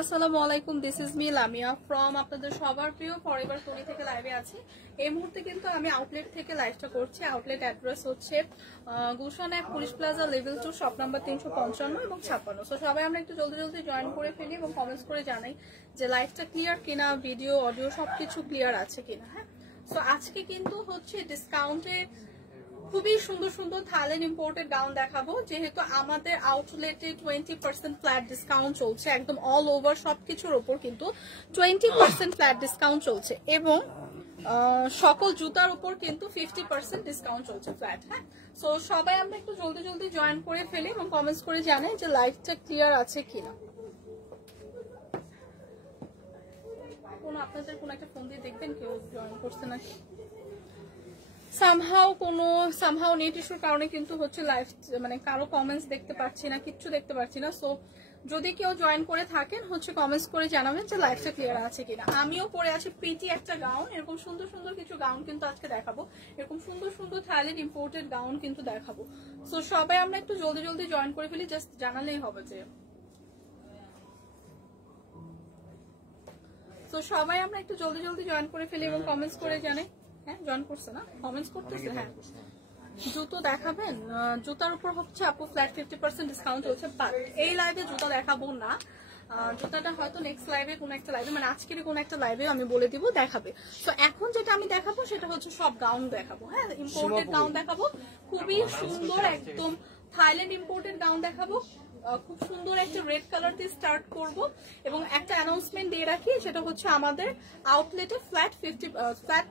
আসসালামু আলাইকুম, this is me Lamia from আপনাদের সবার প্রিয় ফরএভার টনি থেকে লাইভে আছি। এই মুহূর্তে কিন্তু আমি আউটলেট থেকে লাইভটা করছি। আউটলেট অ্যাড্রেস হচ্ছে গুলশান এক police plaza level 2 shop number 355 এবং 56। সো সবাই আমরা একটু জলদি জলদি জয়েন করে ফেলি এবং কমেন্টস করে জানাই যে লাইভটা ক্লিয়ার কিনা, ভিডিও অডিও সবকিছু ক্লিয়ার আছে কিনা। হ্যাঁ, সো আজকে কিন্তু হচ্ছে ডিসকাউন্টে খুবই সুন্দর সুন্দর থাইল্যান্ড ইম্পোর্টেড গাউন দেখাবো, যেহেতু আমাদের আউটলেটে 20% ফ্ল্যাট ডিসকাউন্ট চলছে। একদম অল ওভার সবকিছুর উপর কিন্তু 20% ফ্ল্যাট ডিসকাউন্ট চলছে এবং সকল জুতার উপর কিন্তু 50% ডিসকাউন্ট চলছে ফ্ল্যাট। হ্যাঁ, সো সবাই আমরা একটু জলদি জলদি জয়েন করে ফেলি এবং কমেন্টস করে জানাই যে লাইভটা ক্লিয়ার আছে কিনা। আপনাদের কোনো একটা ফোন দিয়ে দেখবেন কেউ জয়েন করছে নাকি। সামহাও নেট ইস্যুর কারণে কিন্তু হচ্ছে লাইভ মানে কারো কমেন্টস দেখতে পাচ্ছি না, কিচ্ছু দেখতে পাচ্ছি না। সো যদি কেউ জয়েন করে থাকেন হচ্ছে কমেন্টস করে জানাবেন যে লাইভটা ক্লিয়ার আছে কিনা। আমিও পরে আছি প্রিটি একটা গাউন, এরকম সুন্দর সুন্দর কিছু গাউন কিন্তু আজকে দেখাবো। এরকম সুন্দর সুন্দর থাইল্যান্ড ইম্পোর্টেড গাউন কিন্তু দেখাবো। সো সবাই আমরা একটু জলদি জলদি জয়েন করে ফেলি, জাস্ট জানালেই হবে যে। সো সবাই আমরা একটু জলদি জলদি জয়েন করে ফেলি এবং কমেন্টস করে জানাই। হ্যাঁ, জয়েন করছে না, কমেন্টস করতেছে। হ্যাঁ, জুতো দেখাবেন? জুতার উপর হচ্ছে আপু ফ্ল্যাট 50% ডিসকাউন্ট চলছে, বাট এই লাইভে জুতো দেখাবো না। জুতাটা হয়তো নেক্সট লাইভে কোনো একটা লাইভে, মানে আজকের কোনো একটা লাইভে আমি বলে দিব দেখাবে। তো এখন যেটা আমি দেখাবো সেটা হচ্ছে সব গাউন দেখাবো। হ্যাঁ, ইম্পোর্টেড গাউন দেখাবো, খুবই সুন্দর একদম থাইল্যান্ড ইম্পোর্টেড গাউন দেখাবো। খুব সুন্দর একটা রেড কালার দিয়ে স্টার্ট করব এবং একটা অ্যানাউন্সমেন্ট দিয়ে রাখি, সেটা হচ্ছে আমাদের আউটলেটে ফ্ল্যাট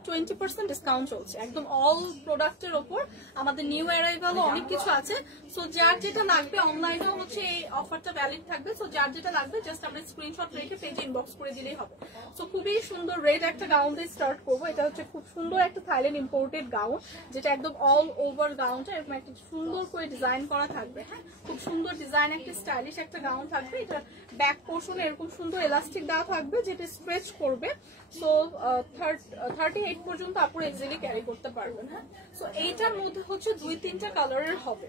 20% ডিসকাউন্ট চলছে একদম অল প্রোডাক্টের ওপর। আমাদের নিউ অ্যারাইভালও অনেক কিছু আছে। সো যার যেটা লাগবে, অনলাইনেও হচ্ছে এই অফারটা ভ্যালিড থাকবে। সো যার যেটা লাগবে জাস্ট আমরা স্ক্রিনশট রেখে পেজে ইনবক্স করে দিলেই হবে। সো খুবই সুন্দর রেড একটা গাউন দিয়ে স্টার্ট করবো। এটা হচ্ছে খুব সুন্দর একটা থাইল্যান্ড ইম্পোর্টেড গাউন, যেটা একদম অল ওভার গাউনটা এরকম একটা সুন্দর করে ডিজাইন করা থাকবে। হ্যাঁ, খুব সুন্দর ডিজাইন, একটা স্টাইলিশ একটা গাউন থাকবে। এটা ব্যাক পোর্শনে এরকম সুন্দর এলাস্টিক দেওয়া থাকবে যেটা স্ট্রেচ করবে। সো 38 পর্যন্ত আপুরা ইজিলি ক্যারি করতে পারবেন। হ্যাঁ, সো এইটার মধ্যে হচ্ছে 2-3টা কালারের হবে।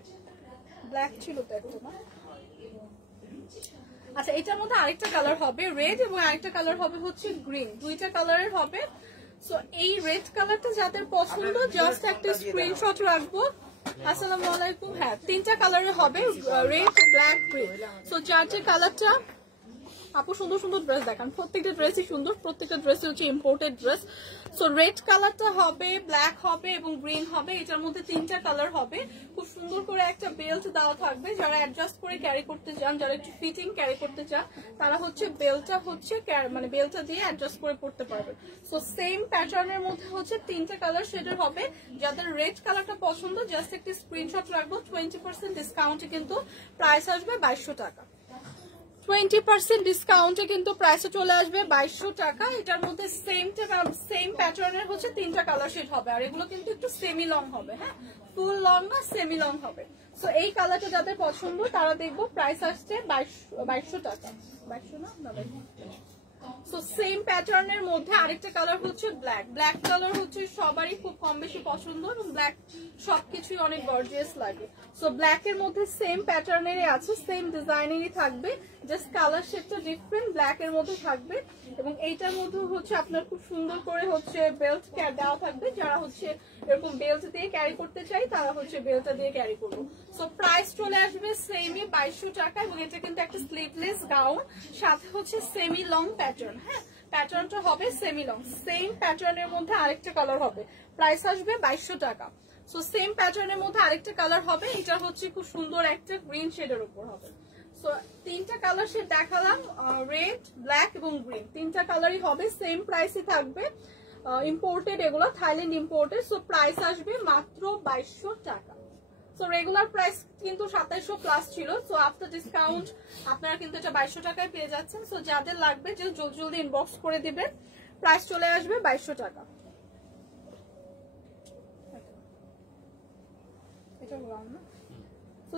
ব্ল্যাক ছিল তো একটা না? আচ্ছা, এটার মধ্যে আরেকটা কালার হবে রেড এবং আরেকটা কালার হবে হচ্ছে গ্রিন, দুইটা কালারের হবে। সো এই রেড কালারটা যাদের পছন্দ জাস্ট একটা স্ক্রিনশট রাখবো। আসসালামু আলাইকুম। হ্যাঁ, 3টা কালারের হবে, রেড, ব্ল্যাক, গ্রিন। সো যার যে কালারটা, আপু সুন্দর সুন্দর ড্রেস দেখান, প্রত্যেকটা ড্রেসই সুন্দর, প্রত্যেকটা ড্রেস হচ্ছে ইম্পোর্টেড ড্রেস। সো রেড কালারটা হবে, ব্ল্যাক হবে এবং গ্রিন হবে। এটার মধ্যে 3টা কালার হবে। খুব সুন্দর করে একটা বেল্ট দেওয়া থাকবে। যারা অ্যাডজাস্ট করে ক্যারি করতে চান, যারা একটু ফিটিং ক্যারি করতে চান, তারা হচ্ছে বেল্টটা হচ্ছে মানে বেল্টটা দিয়ে অ্যাডজাস্ট করে পড়তে পারবে। সো সেম প্যাটার্নের মধ্যে হচ্ছে 3টা কালার শেডের হবে। যাদের রেড কালারটা পছন্দ জাস্ট একটি স্ক্রিনশট রাখবো। 20% ডিসকাউন্টে কিন্তু প্রাইস আসবে 2200 টাকা। 20% ডিসকাউন্টে কিন্তু প্রাইসে চলে আসবে 2200 টাকা। এটার মধ্যে সেম প্যাটার্নের হচ্ছে 3টা কালার শেড হবে, আর এগুলো কিন্তু একটু সেমি লং হবে। হ্যাঁ, ফুল লং না, সেমি লং হবে। সো এই কালারটা যাদের পছন্দ তারা দেখবো প্রাইস আসছে 2200 টাকা। 2200 না, সো সেম প্যাটার্নের মধ্যে আরেকটা কালার হচ্ছে ব্ল্যাক। ব্ল্যাক কালার হচ্ছে সবারই খুব কম বেশি পছন্দ এবং ব্ল্যাক সবকিছুই অনেক গর্জিয়াস লাগে। সো ব্ল্যাক এর মধ্যে সেম প্যাটার্নেরই আছে, সেম ডিজাইনেরই থাকবে, জাস্ট কালার শেডটা ডিফারেন্ট ব্ল্যাক এর মধ্যে থাকবে। এবং এইটার মধ্যে হচ্ছে আপনার খুব সুন্দর করে হচ্ছে বেল্ট দেওয়া থাকবে। যারা হচ্ছে এরকম বেল্ট দিয়ে ক্যারি করতে চাই তারা হচ্ছে বেল্টটা দিয়ে ক্যারি করবো। সো প্রাইস চলে আসবে সেমই 2200 টাকা এবং এটা কিন্তু একটা স্লিভলেস গাউন, সাথে হচ্ছে সেমি লং প্যাটার্ন। হ্যাঁ, প্যাটার্নটা হবে সেমি লং। সেম প্যাটার্নের মধ্যে আরেকটা কালার হবে, প্রাইস আসবে 2200 টাকা। সো সেম প্যাটার্নের মধ্যে আরেকটা কালার হবে, এটা হচ্ছে খুব সুন্দর একটা গ্রিন শেডের উপর হবে। সো 3টা কালার শেড দেখালাম, রেড, ব্ল্যাক এবং গ্রিন, 3টা কালারই হবে, সেম প্রাইসই থাকবে। ইম্পোর্টেড, এগুলো থাইল্যান্ড ইম্পোর্টেড। সো প্রাইস আসবে মাত্র 2200 টাকা। সো রেগুলার প্রাইস কিন্তু 2700 প্লাস ছিল। সো আফটার ডিসকাউন্ট আপনারা কিন্তু এটা 2200 টাকায় পেয়ে যাচ্ছেন। সো যাদের লাগবে যে জলদি জলদি ইনবক্স করে দিবেন, প্রাইস চলে আসবে 2200 টাকা। এটা বললাম না। সো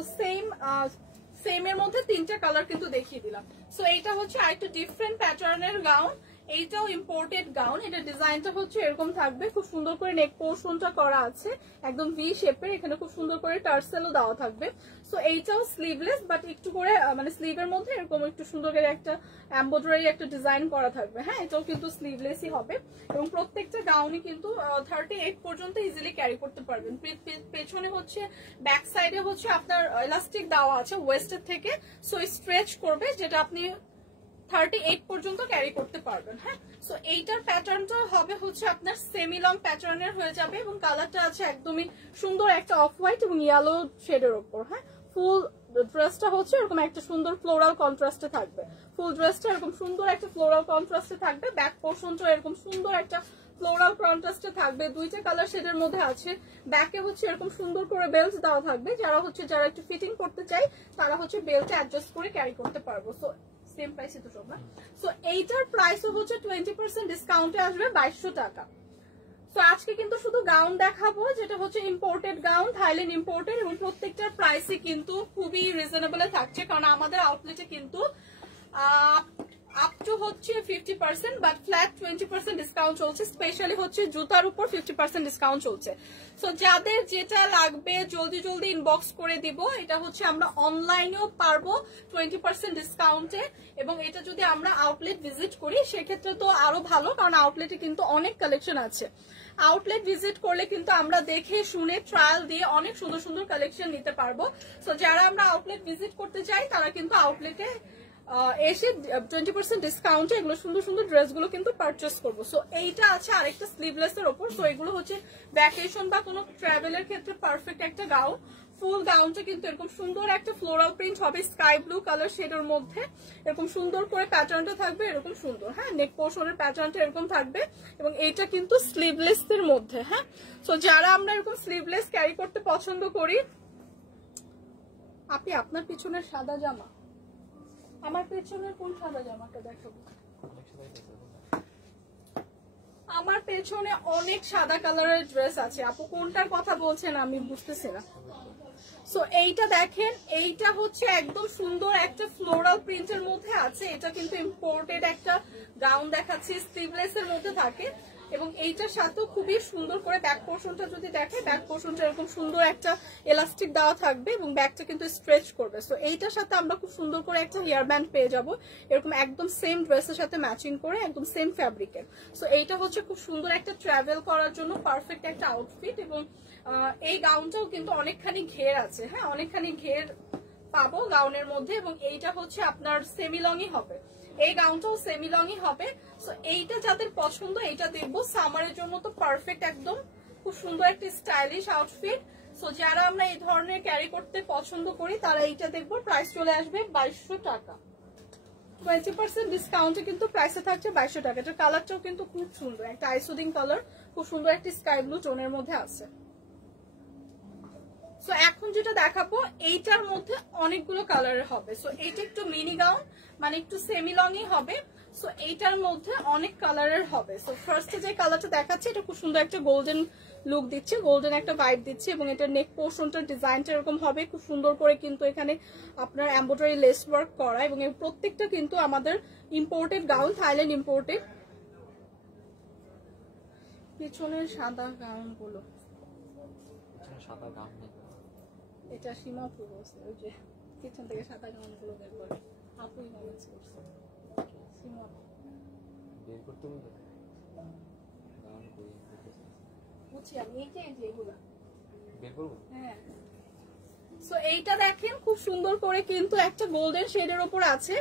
সেম এর মধ্যে 3টা কালার কিন্তু দেখিয়ে দিলাম। সো এইটা হচ্ছে আরেকটু ডিফারেন্ট প্যাটার্নের গাউন। এইটাও ইম্পোর্টেড গাউন, এটা ডিজাইনটা হচ্ছে এরকম থাকবে, খুব সুন্দর করে নেক পোর্শনটা করা আছে একদম ভি শেপের, এখানে খুব সুন্দর করে টার্সেলও দেওয়া থাকবে। সো এইটাও স্লিভলেস, বাট একটু করে মানে স্লিভের মধ্যে এরকম একটু সুন্দর করে একটা এমব্রয়ডারি একটা ডিজাইন করা থাকবে। হ্যাঁ, এটাও কিন্তু স্লিভলেসই হবে এবং প্রত্যেকটা গাউনই কিন্তু 38 পর্যন্ত ইজিলি ক্যারি করতে পারবেন। পেছনে হচ্ছে ব্যাক সাইডে হচ্ছে আপনার ইলাস্টিক দেওয়া আছে ওয়েস্টের থেকে, সো স্ট্রেচ করবে, যেটা আপনি 38 পর্যন্ত ক্যারি করতে পারবেন। হ্যাঁ, সো এইটার প্যাটার্নটা হবে হচ্ছে আপনার সেমি লং প্যাটার্নের হয়ে যাবে এবং কালারটা আছে একদমই সুন্দর একটা অফ হোয়াইট এবং ইয়েলো শেডের ওপর। হ্যাঁ, ফুল ড্রেসটা হচ্ছে এরকম একটা সুন্দর ফ্লোরাল কন্ট্রাস্টে থাকবে, ফুল ড্রেসটা এরকম সুন্দর একটা ফ্লোরাল কন্ট্রাস্টে থাকবে, ব্যাক পোর্শনটা এরকম সুন্দর একটা ফ্লোরাল কন্ট্রাস্টে থাকবে, দুইটা কালার শেডের মধ্যে আছে। ব্যাকে হচ্ছে এরকম সুন্দর করে বেল্ট দেওয়া থাকবে, যারা একটু ফিটিং করতে চাই তারা হচ্ছে বেল্টটা অ্যাডজাস্ট করে ক্যারি করতে পারবো। সো সেম প্রাইসে তো সব না। সো এইটার প্রাইসও হচ্ছে 20% ডিসকাউন্টে আসবে 2200 টাকা। সো আজকে কিন্তু শুধু গাউন দেখাবো, যেটা হচ্ছে ইম্পোর্টেড গাউন, থাইল্যান্ড ইম্পোর্টেড, এবং প্রত্যেকটার প্রাইসই কিন্তু খুবই রিজনেবল থাকছে, কারণ আমাদের আউটলেটে কিন্তু আপ টু হচ্ছে 50% বাট ফ্ল্যাট 20% ডিসকাউন্ট চলছে, স্পেশালি হচ্ছে জুতার উপর 50% ডিসকাউন্ট চলছে। সো যাদের যেটা লাগবে জলদি জলদি ইনবক্স করে দিব। এটা হচ্ছে আমরা অনলাইনেও পারবো 20% ডিসকাউন্টে, এবং এটা যদি আমরা আউটলেট ভিজিট করি সেক্ষেত্রে তো আরো ভালো, কারণ আউটলেটে কিন্তু অনেক কালেকশন আছে। আউটলেট ভিজিট করলে কিন্তু আমরা দেখে শুনে ট্রায়াল দিয়ে অনেক সুন্দর সুন্দর কালেকশন নিতে পারবো। সো যারা আমরা আউটলেট ভিজিট করতে চাই তারা কিন্তু আউটলেটে এসে 20% ডিসকাউন্টে এগুলো সুন্দর সুন্দর ড্রেসগুলো কিন্তু পারচেস করবো। সো এইটা আছে আরেকটা স্লিভলেস এর ওপর। সো এগুলো হচ্ছে ভ্যাকেশন বা কোনো ট্রাভেলের ক্ষেত্রে পারফেক্ট একটা গাউন। ফুল গাউনটা কিন্তু এরকম সুন্দর একটা ফ্লোরাল প্রিন্ট হবে স্কাই ব্লু কালার শেডের মধ্যে, এরকম সুন্দর করে প্যাটার্নটা থাকবে এরকম সুন্দর। হ্যাঁ, নেক পোর্শনের প্যাটার্নটা এরকম থাকবে এবং এইটা কিন্তু স্লিভলেস এর মধ্যে। হ্যাঁ, সো যারা আমরা এরকম স্লিভলেস ক্যারি করতে পছন্দ করি, আপনি আপনার পিছনের সাদা জামা, আমার পেছনের কোন সাদা জামাটা দেখাবো? আমার পেছনে অনেক সাদা কালারের ড্রেস আছে, আপু কোনটার কথা বলছেন আমি বুঝতেছি না। সো এইটা দেখেন, এইটা হচ্ছে একদম সুন্দর একটা ফ্লোরাল প্রিন্টের মধ্যে আছে, এটা কিন্তু ইম্পোর্টেড একটা গাউন দেখাচ্ছি, স্লিভলেস এর মধ্যে থাকে এবং এইটার সাথেও খুবই সুন্দর করে ব্যাক পোর্শনটা যদি দেখে, ব্যাক পোর্শনটা এরকম সুন্দর একটা এলাস্টিক দেওয়া থাকবে এবং ব্যাকটা কিন্তু স্ট্রেচ করবে। সো এইটার সাথে আমরা খুব সুন্দর করে একটা হেয়ার ব্যান্ড পেয়ে যাব, এরকম একদম সেম ড্রেসের সাথে ম্যাচিং করে, একদম সেম ফ্যাব্রিকের। সো এইটা হচ্ছে খুব সুন্দর একটা ট্রাভেল করার জন্য পারফেক্ট একটা আউটফিট, এবং এই গাউনটাও কিন্তু অনেকখানি ঘের আছে। হ্যাঁ, অনেকখানি ঘের পাবো গাউনের মধ্যে, এবং এইটা হচ্ছে আপনার সেমি লংই হবে, এই গাউনটাও সেমি লংই হবে। সো এইটা যাদের পছন্দ এইটা দেখবো, সামারের জন্য তো পারফেক্ট, একদম খুব সুন্দর একটা স্টাইলিশ আউটফিট। সো যারা আমরা এই ধরনের ক্যারি করতে পছন্দ করি তারা এইটা দেখবো, প্রাইস চলে আসবে 2200 টাকা। 20% ডিসকাউন্টে কিন্তু প্রাইসে থাকছে 2200 টাকা। এটার কালারটাও কিন্তু খুব সুন্দর, একটা আইসোডিং কালার, খুব সুন্দর একটা স্কাই ব্লু টোনের মধ্যে আছে। সো এখন যেটা দেখাবো এইটার মধ্যে অনেকগুলো কালারের হবে। সো এইটা একটু মিনি গাউন, মানে একটু সেমি লংই হবে। সো এইটার মধ্যে অনেক কালারের হবে। সো ফার্স্টে যে কালারটা দেখাচ্ছে এটা খুব সুন্দর একটা গোল্ডেন লুক দিচ্ছে, গোল্ডেন একটা ভাইব দিচ্ছে, এবং এটার নেক পোর্শনটার ডিজাইনটা এরকম হবে, খুব সুন্দর করে কিন্তু এখানে আপনার এমব্রয়ডারি লেস ওয়ার্ক করা, এবং এর প্রত্যেকটা কিন্তু আমাদের ইম্পোর্টেড গাউন, থাইল্যান্ড ইম্পোর্টেড। পিছনের সাদা গাউন গুলো, সাদা গাউন এটা সীমা পুরো ওই যে পিছন থেকে সাদা গাউন গুলো বের করে আপুই ম্যানেজ করছে, সীমা বের করতে হবে গাউন করি বুঝছি আমি, এই যে এগুলা বের করব। হ্যাঁ, সো এইটা দেখেন খুব সুন্দর করে কিন্তু একটা গোল্ডেন শেডের উপর আছে।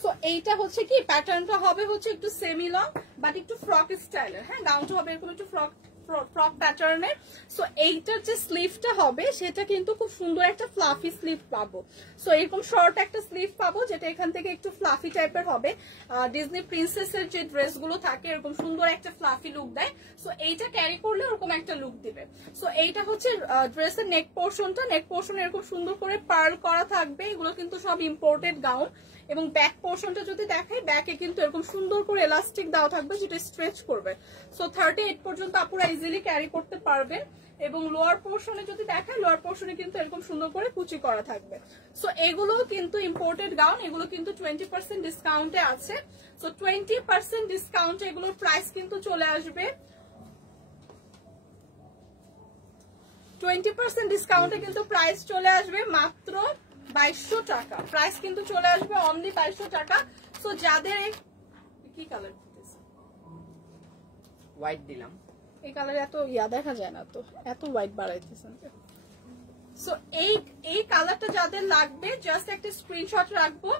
সো এইটা হচ্ছে কি প্যাটার্নটা হবে হচ্ছে একটু সেমি লং বাট একটু ফ্রক স্টাইলের। হ্যাঁ, গাউনটা হবে এরকম একটু ফ্রক প্যাটার্নের। সো এইটার যে স্লিভটা হবে সেটা কিন্তু খুব সুন্দর একটা ফ্লাফি স্লিভ পাবো। সো এরকম শর্ট একটা স্লিভ পাবো যেটা এখান থেকে একটু ফ্লাফি টাইপের হবে, ডিজনি প্রিন্সেসের যে ড্রেসগুলো থাকে এরকম সুন্দর একটা ফ্লাফি লুক দেয়। সো এইটা ক্যারি করলে ওরকম একটা লুক দিবে। সো এইটা হচ্ছে ড্রেসের নেক পোর্শনটা, নেক পোর্শন এরকম সুন্দর করে পার্ল করা থাকবে, এগুলো কিন্তু সব ইম্পোর্টেড গাউন। এবং ব্যাক পোর্শনটা যদি দেখাই, ব্যাকে কিন্তু এরকম সুন্দর করে এলাস্টিক দেওয়া থাকবে যেটা স্ট্রেচ করবে। সো 38 পর্যন্ত আপুরা ইজিলি ক্যারি করতে পারবেন। এবং লোয়ার পোর্শনে যদি দেখাই, লোয়ার পোর্শনে কিন্তু এরকম সুন্দর করে কুচি করা থাকবে। সো এগুলো কিন্তু ইম্পোর্টেড গাউন, এগুলো কিন্তু 20% ডিসকাউন্টে আছে। সো 20% ডিসকাউন্ট এগুলোর প্রাইস কিন্তু চলে আসবে 20% ডিসকাউন্টে কিন্তু প্রাইস চলে আসবে মাত্র 2200 টাকা। প্রাইস কিন্তু চলে আসবে অনলি 2200 টাকা। সো যাদের কি কালার হোয়াইট দিলাম, এই কালার এত দেখা যায় না, তো এত হোয়াইট বাড়াইতেছেন। সো এই কালারটা যাদের লাগবে জাস্ট একটা স্ক্রিনশট রাখবো।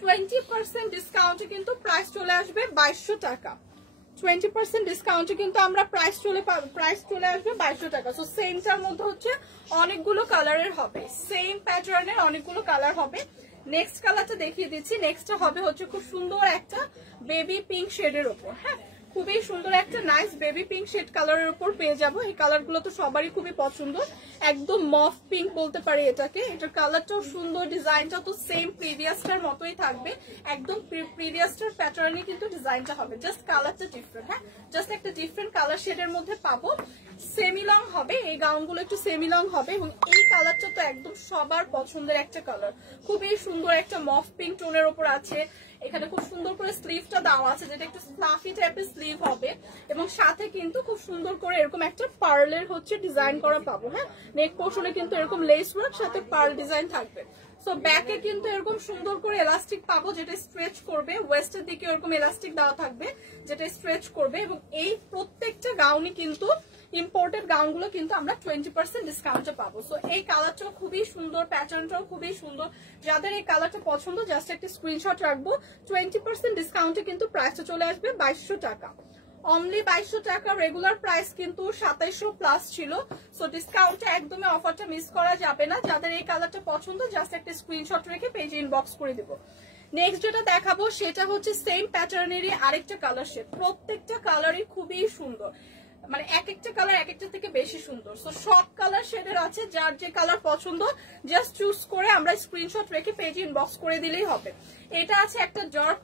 20% ডিসকাউন্টে কিন্তু প্রাইস চলে আসবে 2200 টাকা। 20% ডিসকাউন্টে কিন্তু আমরা প্রাইস চলে আসবে 2200 টাকা। সো সেমটার মধ্যে হচ্ছে অনেকগুলো কালারের হবে, সেম প্যাটার্নের অনেকগুলো কালার হবে। নেক্সট কালারটা দেখিয়ে দিচ্ছি। নেক্সটটা হবে হচ্ছে খুব সুন্দর একটা বেবি পিঙ্ক শেডের উপর। হ্যাঁ, খুবই সুন্দর একটা নাইস বেবি পিঙ্ক শেড কালারের উপর পেয়ে যাবো। এই কালারগুলো তো সবারই খুবই পছন্দ, একদম মফ পিঙ্ক বলতে পারি এটাকে। এটার কালারটাও সুন্দর, ডিজাইনটাও তো সেম প্রিভিয়াসটার মতোই থাকবে, একদম প্রিভিয়াসটার প্যাটার্নই কিন্তু ডিজাইনটা হবে, জাস্ট কালারটা ডিফারেন্ট। হ্যাঁ, জাস্ট একটা ডিফারেন্ট কালার শেডের মধ্যে পাবো। সেমি লং হবে, এই গাউনগুলো একটু সেমি লং হবে এবং এই কালারটা তো একদম সবার পছন্দের একটা কালার, খুবই সুন্দর একটা মফ পিঙ্ক টোনের উপর আছে। এখানে খুব সুন্দর করে স্লিভটা দেওয়া আছে, যেটা একটু ফ্লাফি টাইপের স্লিভ হবে এবং সাথে কিন্তু খুব সুন্দর করে এরকম একটা পার্লের হচ্ছে ডিজাইন করা পাবো। হ্যাঁ, নেক পোর্শনে কিন্তু এরকম লেস ওয়ার্ক সাথে পার্ল ডিজাইন থাকবে। সো ব্যাকে কিন্তু এরকম সুন্দর করে এলাস্টিক পাবো, যেটা স্ট্রেচ করবে। ওয়েস্টের দিকে এরকম এলাস্টিক দেওয়া থাকবে, যেটা স্ট্রেচ করবে। এবং এই প্রত্যেকটা গাউনই কিন্তু ইম্পোর্টেড গাউনগুলো কিন্তু আমরা 20% ডিসকাউন্টে পাবো। সো এই কালারটাও খুবই সুন্দর, প্যাটার্নটাও খুবই সুন্দর। যাদের এই কালারটা পছন্দ জাস্ট একটা স্ক্রিনশট রাখবো। 20% ডিসকাউন্টে কিন্তু প্রাইসটা চলে আসবে 2200 টাকা, অনলি 2200 টাকা। রেগুলার প্রাইস কিন্তু 2700 প্লাস ছিল। সো ডিসকাউন্টে একদমই অফারটা মিস করা যাবে না। যাদের এই কালারটা পছন্দ জাস্ট একটা স্ক্রিনশট রেখে পেজে ইনবক্স করে দিব। নেক্সট যেটা দেখাবো সেটা হচ্ছে সেম প্যাটার্নেরই আরেকটা কালার শেড। প্রত্যেকটা কালারই খুবই সুন্দর, মানে এক একটা কালার এক একটা থেকে বেশি সুন্দর। সো সব কালার শেডের আছে, যার যে কালার পছন্দ জাস্ট চুজ করে আমরা স্ক্রিনশট রেখে পেজে ইনবক্স করে দিলেই হবে। এটা আছে একটা ডার্ক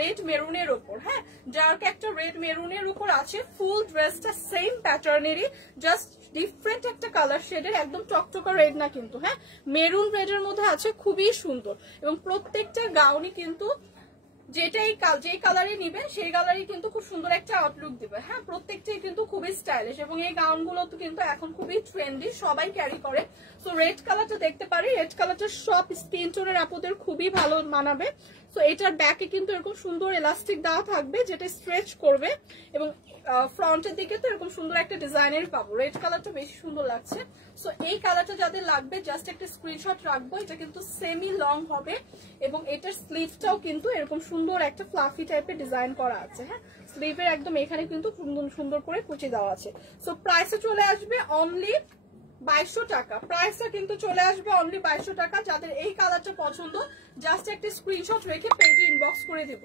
রেড মেরুনের উপর। হ্যাঁ, ডার্ক একটা রেড মেরুনের উপর আছে। ফুল ড্রেসটা সেম প্যাটার্নেরই, জাস্ট ডিফারেন্ট একটা কালার শেডের, একদম টকটকা রেড না কিন্তু। হ্যাঁ, মেরুন রেডের মধ্যে আছে, খুবই সুন্দর। এবং প্রত্যেকটা গাউনই কিন্তু যেই কালারই নিবেন সেই কালারই কিন্তু খুব সুন্দর একটা আউটলুক দিবে। হ্যাঁ, প্রত্যেকটাই কিন্তু খুবই স্টাইলিশ এবং এই গাউনগুলো তো কিন্তু এখন খুবই ট্রেন্ডি, সবাই ক্যারি করে। সো রেড কালারটা দেখতে পারি, রেড কালারটা সব স্কিন টোনের আপুদের খুবই ভালো মানাবে। সো এটার ব্যাকে কিন্তু এরকম সুন্দর এলাস্টিক দেওয়া থাকবে, যেটা স্ট্রেচ করবে এবং ফ্রন্টের দিকে তো এরকম সুন্দর একটা ডিজাইনের পাবো। রেড কালারটা বেশি সুন্দর লাগছে। সো এই কালারটা যাদের লাগবে জাস্ট একটা স্ক্রিনশট রাখবো। এটা কিন্তু সেমি লং হবে এবং এটার স্লিভটাও কিন্তু এরকম সুন্দর একটা ফ্লাফি টাইপের ডিজাইন করা আছে। হ্যাঁ, স্লিভের একদম এখানে কিন্তু সুন্দর করে কুচি দেওয়া আছে। সো প্রাইসে চলে আসবে অনলি 2200 টাকা। প্রাইসটা কিন্তু চলে আসবে অনলি 2200 টাকা। যাদের এই কালারটা পছন্দ জাস্ট একটা স্ক্রিনশট রেখে পেজে ইনবক্স করে দেব।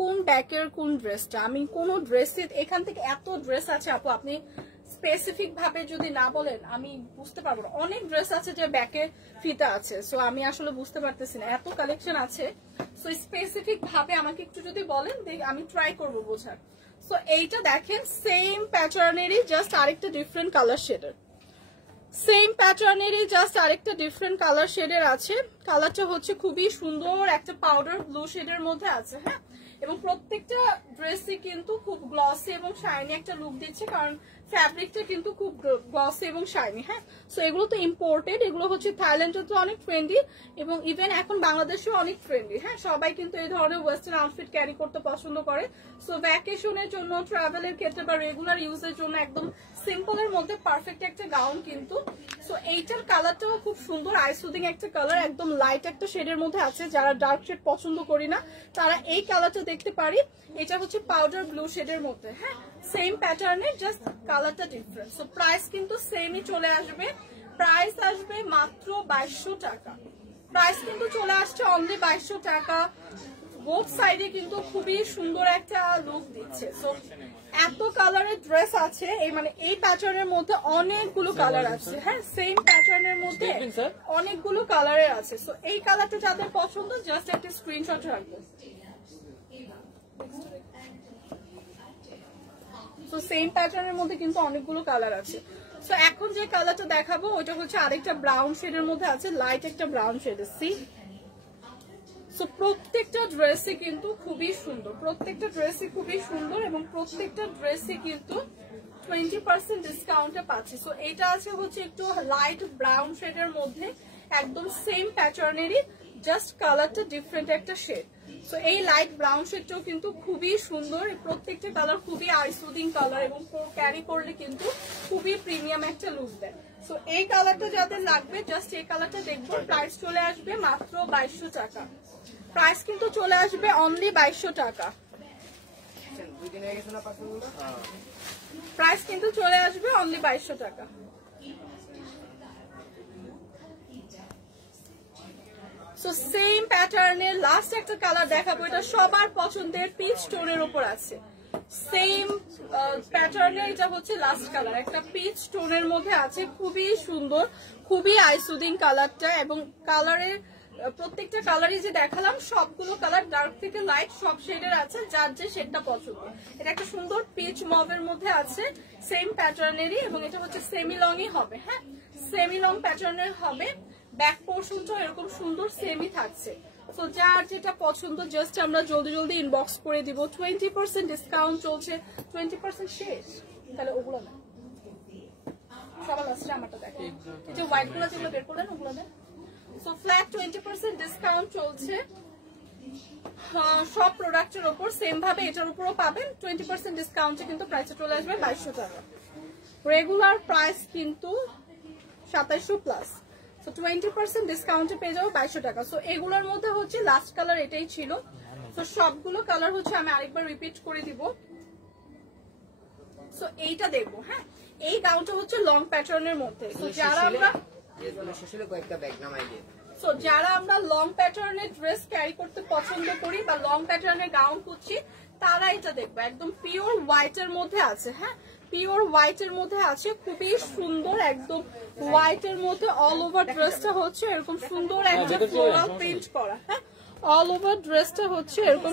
কোন ব্যাকের কোন ড্রেসটা, আমি কোন ড্রেসে, এখান থেকে এত ড্রেস আছে আপু, আপনি স্পেসিফিক ভাবে যদি না বলেন আমি বুঝতে পারবো না। অনেক ড্রেস আছে যে ব্যাকে ফিতা আছে, সো আমি আসলে বুঝতে পারতেছি না, এত কালেকশন আছে। সো স্পেসিফিক ভাবে আমাকে একটু যদি বলেন আমি ট্রাই করবো বোঝার। সো এইটা দেখেন সেম প্যাটার্নেরই জাস্ট আরেকটা ডিফারেন্ট কালার শেডের, সেম প্যাটার্নেরই জাস্ট আরেকটা ডিফারেন্ট কালার শেডের আছে। কালারটা হচ্ছে খুবই সুন্দর একটা পাউডার ব্লু শেডের মধ্যে আছে। হ্যাঁ, এবং প্রত্যেকটা ড্রেসই কিন্তু খুব গ্লসি এবং শাইনি একটা লুক দিচ্ছে, কারণ ফ্যাব্রিকটা কিন্তু খুব গ্লসি এবং শাইনি। হ্যাঁ, সো এগুলো তো ইম্পোর্টেড, এগুলো হচ্ছে থাইল্যান্ডে তো অনেক ট্রেন্ডি এবং ইভেন এখন বাংলাদেশেও অনেক ট্রেন্ডি। হ্যাঁ, সবাই কিন্তু এই ধরনের ওয়েস্টার্ন আউটফিট ক্যারি করতে পছন্দ করে। সো ভ্যাকেশনের জন্য, ট্রাভেলের ক্ষেত্রে বা রেগুলার ইউজের জন্য একদম সিম্পলের মধ্যে পারফেক্ট একটা গাউন কিন্তু। সো এইটার কালারটাও খুব সুন্দর, আইসুদিং একটা কালার, একদম লাইট একটা শেডের মধ্যে আছে। যারা ডার্ক শেড পছন্দ করি না তারা এই কালারটা দেখতে পারি। এটা হচ্ছে পাউডার ব্লু শেডের মধ্যে। হ্যাঁ, সেম প্যাটার্নের, জাস্ট কালারটা ডিফারেন্ট। সো প্রাইস কিন্তু সেমই চলে আসবে, প্রাইস আসবে মাত্র 2200 টাকা। প্রাইস কিন্তু চলে আসছে অনলি 2200 টাকা। বোথ সাইডে কিন্তু খুবই সুন্দর একটা লুক দিচ্ছে। সো এত কালারের ড্রেস আছে, এই মানে এই প্যাটার্নের মধ্যে অনেকগুলো কালার আছে। হ্যাঁ, সেম প্যাটার্নের মধ্যে অনেকগুলো কালারের আছে। সো এই কালারটা যাদের পছন্দ জাস্ট একটা স্ক্রিনশট রাখবো। সো সেম প্যাটার্নের মধ্যে কিন্তু অনেকগুলো কালার আছে। সো এখন যে কালারটা দেখাবো ওটা হচ্ছে আরেকটা ব্রাউন শেডের মধ্যে আছে, লাইট একটা ব্রাউন শেড। সি সো প্রত্যেকটা ড্রেসই কিন্তু খুবই সুন্দর, প্রত্যেকটা ড্রেসই খুবই সুন্দর এবং প্রত্যেকটা ড্রেসই কিন্তু 20% ডিসকাউন্টে পাচ্ছি। সো এটা আছে হচ্ছে একটু লাইট ব্রাউন শেডের মধ্যে, একদম সেম প্যাটার্নেরই, জাস্ট কালারটা ডিফারেন্ট একটা শেড। সো এই লাইট ব্রাউন শেডটাও কিন্তু খুবই সুন্দর, প্রত্যেকটা কালার খুবই আই সুদিং কালার এবং ক্যারি করলে কিন্তু খুবই প্রিমিয়াম একটা লুক দেয়। সো এই কালারটা যাদের লাগবে জাস্ট এই কালারটা দেখবো। প্রাইস চলে আসবে মাত্র 2200 টাকা, প্রাইস কিন্তু চলে আসবে অনলি 2200 টাকা, প্রাইস কিন্তু চলে আসবে অনলি 2200 টাকা। সো সেম প্যাটার্নের লাস্ট একটা কালার দেখাবো, এটা সবার পছন্দের পিচ টোনের উপর আছে, সেম প্যাটার্নের এটা হচ্ছে লাস্ট কালার, একটা পিচ টোনের মধ্যে আছে, খুবই সুন্দর, খুবই আইসুদিং কালারটা এবং কালারের প্রত্যেকটা কালারই যে দেখালাম সবগুলো কালার ডার্ক থেকে লাইট সব শেডের আছে, যার যে শেডটা পছন্দ। এটা একটা সুন্দর পিচ মভের মধ্যে আছে, সেম প্যাটার্নেরই এবং এটা হচ্ছে সেমি লংই হবে। হ্যাঁ, সেমি লং প্যাটার্নের হবে, ব্যাক পোর্শনটা এরকম সুন্দর সেমি থাকছে। তো যার যেটা পছন্দ জাস্ট আমরা জলদি জলদি ইনবক্স করে দিব। 20% ডিসকাউন্ট চলছে, 20% শেষ, তাহলে ওগুলো না সবার লাস্টে আমারটা দেখো, এই যে হোয়াইট গুলো যেগুলো বের করলেন ওগুলো দেন। সো ফ্ল্যাট 20% ডিসকাউন্ট চলছে সব প্রোডাক্টের উপর, সেম ভাবে এটার উপরও পাবেন 20% ডিসকাউন্টে, কিন্তু প্রাইসে চলে আসবে 2200 টাকা, রেগুলার প্রাইস কিন্তু 2700 প্লাস। সো 20% ডিসকাউন্টে পেয়ে যাবো 2200 টাকা। সো এগুলোর মধ্যে হচ্ছে লাস্ট কালার এটাই ছিল। সো সবগুলো কালার হচ্ছে আমি আরেকবার রিপিট করে দিব। সো এইটা দেখবো। হ্যাঁ, এই গাউনটা হচ্ছে লং প্যাটার্নের মধ্যে। সো যারা আমরা লং প্যাটার্নের ড্রেস ক্যারি করতে পছন্দ করি বা লং প্যাটার্নের গাউন খুঁজছি তারা এটা দেখবো, একদম পিওর হোয়াইটের মধ্যে আছে। হ্যাঁ, পিওর হোয়াইটের মধ্যে আছে, খুবই সুন্দর, একদম হোয়াইটের মধ্যে অল ওভার ড্রেসটা হচ্ছে এরকম সুন্দর একটা ফ্লোরাল প্রিন্ট করা। হ্যাঁ, অল ওভার ড্রেসটা হচ্ছে এরকম,